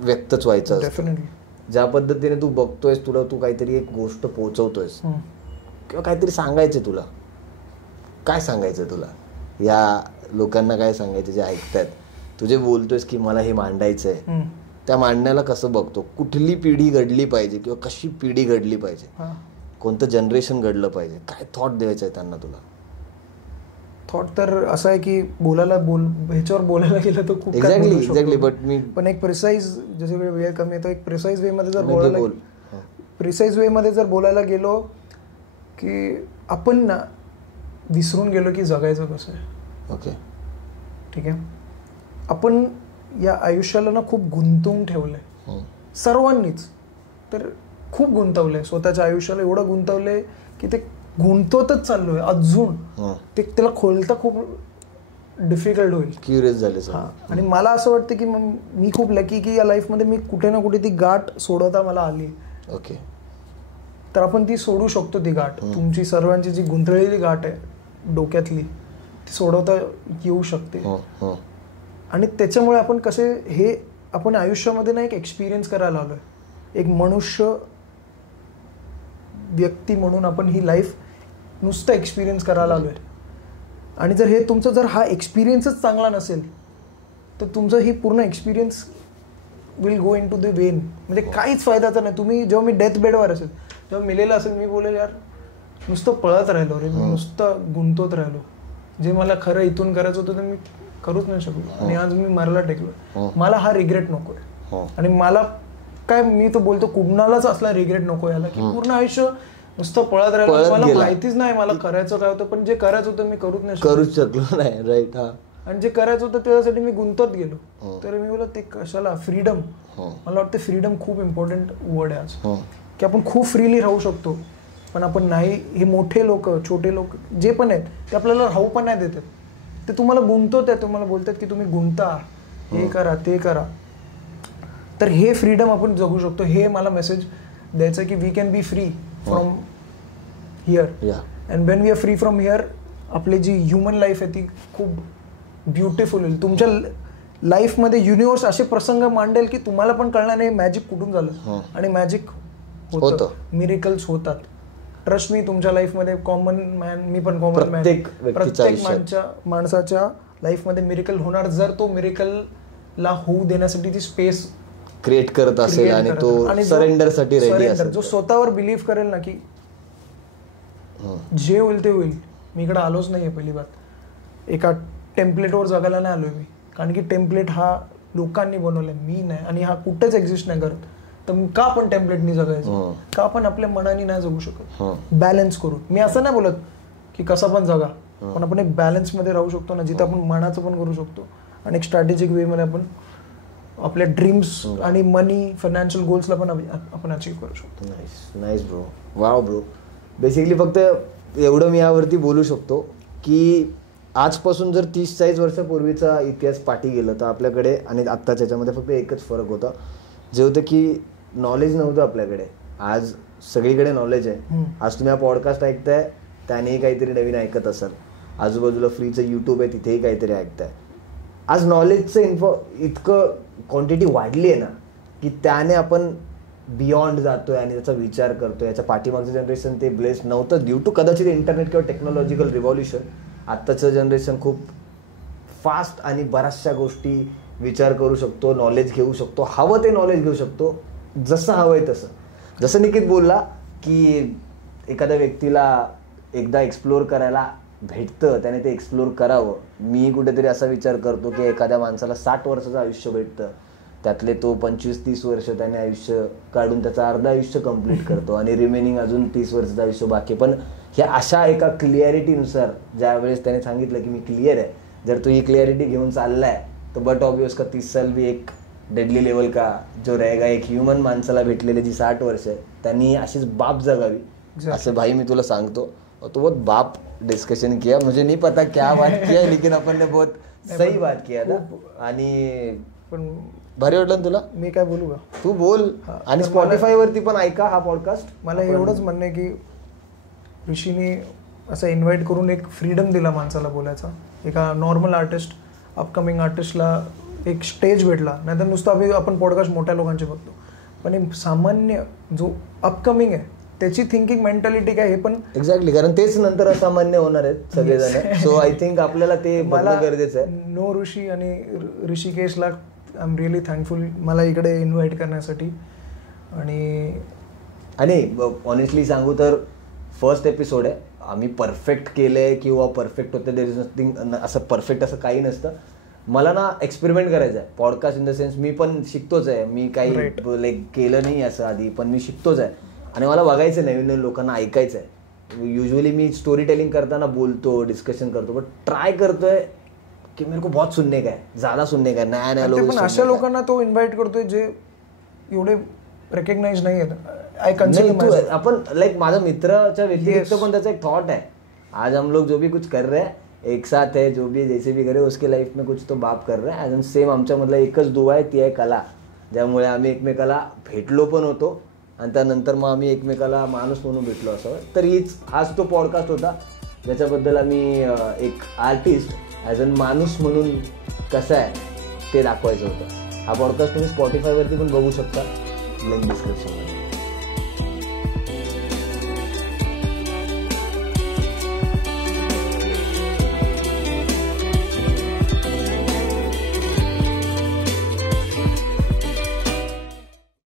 व्यक्तच व्हायचं असतं. डेफिनेटली. ज्या पद्धतीने तू बघतोयस, तू काहीतरी एक गोष्ट पोहोचवतोयस किंवा काहीतरी सांगायचं, तुला काय सांगायचं, तुला या लोकांना काय सांगायचं जे ऐकतायत, तू जे बोलतोयस की मला हे मांडायचंय, त्या मांडण्याला कसं बघतो? कुठली पिढी घडली पाहिजे किंवा कशी पिढी घडली पाहिजे, कोणतं जनरेशन घडलं पाहिजे, काय थॉट द्यायचं आहे त्यांना तुला? थॉट तर असं आहे की ह्याच्यावर बोलायला गेलं तर खूप एक्झॅक्टली बट मी पण एक प्रिसाईज, जसे वेळ कमी येतो, एक प्रिसाईज वे मध्ये जर बोलायला गेलो की आपण ना विसरून गेलो की जगायचं कसं आहे. ओके, ठीक आहे. आपण या आयुष्याला ना खूप गुंतवून ठेवलंय सर्वांनीच, तर खूप गुंतवलंय स्वतःच्या आयुष्याला, एवढं गुंतवलंय की ते गुंतवतच चाललोय अजून, ते त्याला खोलता खूप डिफिकल्ट होईल. क्युरियस झाले. आणि मला असं वाटतं की मी खूप लकी की या लाईफमध्ये मी कुठे ना कुठे ती गाठ सोडवता मला आली. ओके. तर आपण ती सोडू शकतो, ती गाठ, तुमची सर्वांची जी गुंतळलेली गाठ आहे डोक्यातली, ती सोडवता येऊ शकते. आणि त्याच्यामुळे आपण कसे, हे आपण आयुष्यामध्ये ना एक एक्सपिरियन्स करायला आलोय. एक मनुष्य व्यक्ती म्हणून आपण ही लाईफ नुसतं एक्सपिरियन्स करायला आलो आहे. आणि जर हे तुमचं जर हा एक्सपिरियन्सच चांगला नसेल तर तुमचं ही पूर्ण experience will go into the vain. म्हणजे काहीच फायद्याचा नाही. तुम्ही जेव्हा मी डेथ बेडवर असेल, जेव्हा मिलेलं असेल, मी बोलेल यार नुसतं पळत राहिलो रे, मी नुसतं गुंतवत राहिलो, जे मला खरं इथून करायचं होतं ते मी करूच नाही शकलो आणि आज मी मरायला टेकलो. मला हा रिग्रेट नकोय. आणि मला काय, मी तर बोलतो कुणालाच असला रिग्रेट नको याला की पूर्ण आयुष्य नुसतं पळत राहिलो. मला माहितीच नाही मला करायचं काय होतं, पण जे करायचं होतं मी करूच शकलो नाही. राईट. आणि जे करायचं होतं त्याच्यासाठी मी गुंतत गेलो. तर मी बोलतो ते कशाला, फ्रीडम. मला वाटतं फ्रीडम खूप इम्पॉर्टंट वर्ड आहे आज, की आपण खूप फ्रीली राहू शकतो, पण आपण नाही. हे मोठे लोक, छोटे लोक जे पण आहेत ते आपल्याला राहू पण नाही देतात. ते तुम्हाला गुंतवत आहे, तुम्हाला बोलतात की तुम्ही गुंता, हे करा ते करा. तर हे फ्रीडम आपण जगू शकतो. हे मला मेसेज द्यायचं की we can be free from here. And when we are free from here, आपली जी ह्युमन लाईफ आहे ती खूप ब्युटिफुल होईल. तुमच्या लाईफमध्ये युनिव्हर्स असे प्रसंग मांडेल की तुम्हाला पण कळणार नाही मॅजिक कुठून झालं. आणि मॅजिक होतं, मिरेकल्स होतात. ट्रस्ट मी, तुमच्या लाईफमध्ये कॉमन मॅन, मी पण कॉमन मॅन, प्रत्येक माणसाच्या लाईफमध्ये मिरेकल होणार जर तो मिरेकलला होऊ देण्यासाठी ती स्पेस क्रिएट करत असेल आणि तो सरेंडर साठी रेडी असेल. जो स्वतःवर बिलीव्ह करेल ना की जे होईल ते होईल. मी इकडे आलोच नाहीये पहिली बात, एका टेम्पलेटवर जगायला नाही आलोय मी, कारण की टेम्पलेट हा लोकांनी बनवलाय, मी नाही. आणि हा कुठेच एक्झिस्ट नाही करत. तर का आपण टेम्पलेटनी जगायचं, का आपण आपल्या मनाने नाही जगू शकत. बॅलन्स करू. मी असं नाही बोलत की कसा पण जगा, पण आपण एक बॅलन्स मध्ये राहू शकतो ना, जिथे आपण मनाचं पण करू शकतो आणि एक स्ट्रॅटेजिक वे मध्ये आपण आपल्या ड्रीम्स आणि मनी, फायनान्शियल गोल्सला पण आपण अचीव्ह करू शकतो. Nice bro. Wow bro. Basically फक्त एवढं मी यावरती बोलू शकतो की आजपासून जर 30-40 वर्षापूर्वीचा इतिहास पाठी गेलं तर आपल्याकडे आणि आत्ताच्या याच्यामध्ये फक्त एकच फरक होता, जे होतं की नॉलेज नव्हतं आपल्याकडे. आज सगळीकडे नॉलेज आहे. आज तुम्ही हा पॉडकास्ट ऐकताय, त्यानेही काहीतरी नवीन ऐकत असाल. आजूबाजूला फ्रीचं यूट्यूब आहे, तिथेही काहीतरी ऐकताय. आज नॉलेजचं इतकं क्वांटिटी वाढली आहे ना की त्याने आपण बियॉन्ड जातोय आणि त्याचा विचार करतोय. याच्या पाठीमागचं जनरेशन ते ब्लेस्ड नव्हतं ड्यू टू कदाचित इंटरनेट किंवा टेक्नॉलॉजिकल रिव्हॉल्युशन. आत्ताचं जनरेशन खूप फास्ट आणि बऱ्याचशा गोष्टी विचार करू शकतो, नॉलेज घेऊ शकतो, हवं ते नॉलेज घेऊ शकतो, जसं हवंय तसं. जसं निकित बोलला की एखाद्या व्यक्तीला एकदा एक्सप्लोअर करायला भेटतं, त्याने ते एक्सप्लोअर करावं. मी कुठेतरी असा विचार करतो की एखाद्या माणसाला 60 वर्षाचं आयुष्य भेटतं, त्यातले तो 25-30 वर्ष त्याने आयुष्य काढून त्याचं अर्ध आयुष्य कंप्लीट करतो आणि रिमेनिंग अजून 30 वर्षाचं आयुष्य बाकी. पण ह्या अशा एका क्लिअरिटीनुसार ज्या वेळेस त्याने सांगितलं की मी क्लिअर आहे, जर तू ही क्लिअरिटी घेऊन चाललाय तर बट ऑब्वियस का 30 साल भी एक डेडली लेवल का जो रहेगा. एक ह्युमन माणसाला भेटलेले जी 60 वर्ष आहे त्यांनी अशीच बाप जगावी. असं भाई मी तुला सांगतो. तो बहुत बाप डिस्कशन किया, मुझे नहीं पता क्या बात किया लेकिन अपन ने बहुत सही बात किया था. आणि पण भारी वाटलं तुला. मी काय बोलू का, तू बोल. आणि स्पॉटिफाय वरती पण ऐका हा पॉडकास्ट. मला एवढंच म्हणणं आहे की ऋषीने असं इन्व्हाइट करून एक फ्रीडम दिला माणसाला बोलायचा. एका नॉर्मल आर्टिस्ट, अपकमिंग आर्टिस्टला एक स्टेज भेटला. नाहीतर नुसतं आपण पॉडकास्ट मोठ्या लोकांचे बघतो, पण एक सामान्य जो अपकमिंग आहे त्याची थिंकिंग मेंटॅलिटी काय हे पण एक्झॅक्टली, कारण तेच नंतर असामान्य होणार आहेत सगळेजण. सो आय थिंक आपल्याला ते बघणं गरजेचं आहे. नो ऋषी आणि ऋषिकेशला आय एम रिअली थँकफुल मला इकडे इन्व्हाइट करण्यासाठी. आणि ऑनेस्टली सांगू तर फर्स्ट एपिसोड आहे. आम्ही परफेक्ट केलंय किंवा परफेक्ट होतं, देर इज नथिंग असं परफेक्ट असं काही नसतं. मला ना एक्सपेरिमेंट करायचं आहे पॉडकास्ट इन द सेन्स. मी पण शिकतोच आहे. मी काही लाईक केलं नाही असं आधी, पण मी शिकतोच आहे आणि मला बघायचं आहे, नवीन नवीन लोकांना ऐकायचं आहे. युजली मी स्टोरी टेलिंग करताना बोलतो, डिस्कशन करतो, बट ट्राय करतोय की मेरे को बहुत सुनने का है, ज्यादा सुनने का है, नया नया लोग. पण अशा लोकांना तो इन्व्हाइट करतोय जे एवढे रेकग्नाइज नाही आहेत. आय कन्सिडर आपण लाईक माझा मित्राच्या व्यतिरिक्त पण त्याचा एक थॉट आहे. आज हम लोग जो भी कुछ कर रहे हैं एक साथ है, जो भी जैसे भी करे उसके लाईफ में कुछ तो बाप कर रहे हैं. अजून सेम आमच्यामधला एकच दुवा आहे, ती आहे कला, ज्यामुळे आम्ही एकमेकाला भेटलो पण होतो आणि त्यानंतर मग आम्ही एकमेकाला माणूस म्हणून भेटलो असावं. तर आज तो पॉडकास्ट होता ज्याच्याबद्दल आम्ही एक आर्टिस्ट ॲज अन माणूस म्हणून कसं आहे ते दाखवायचं होतं. हा पॉडकास्ट तुम्ही स्पॉटिफायवरती पण बघू शकता, लिंक डिस्क्रिप्शनमध्ये.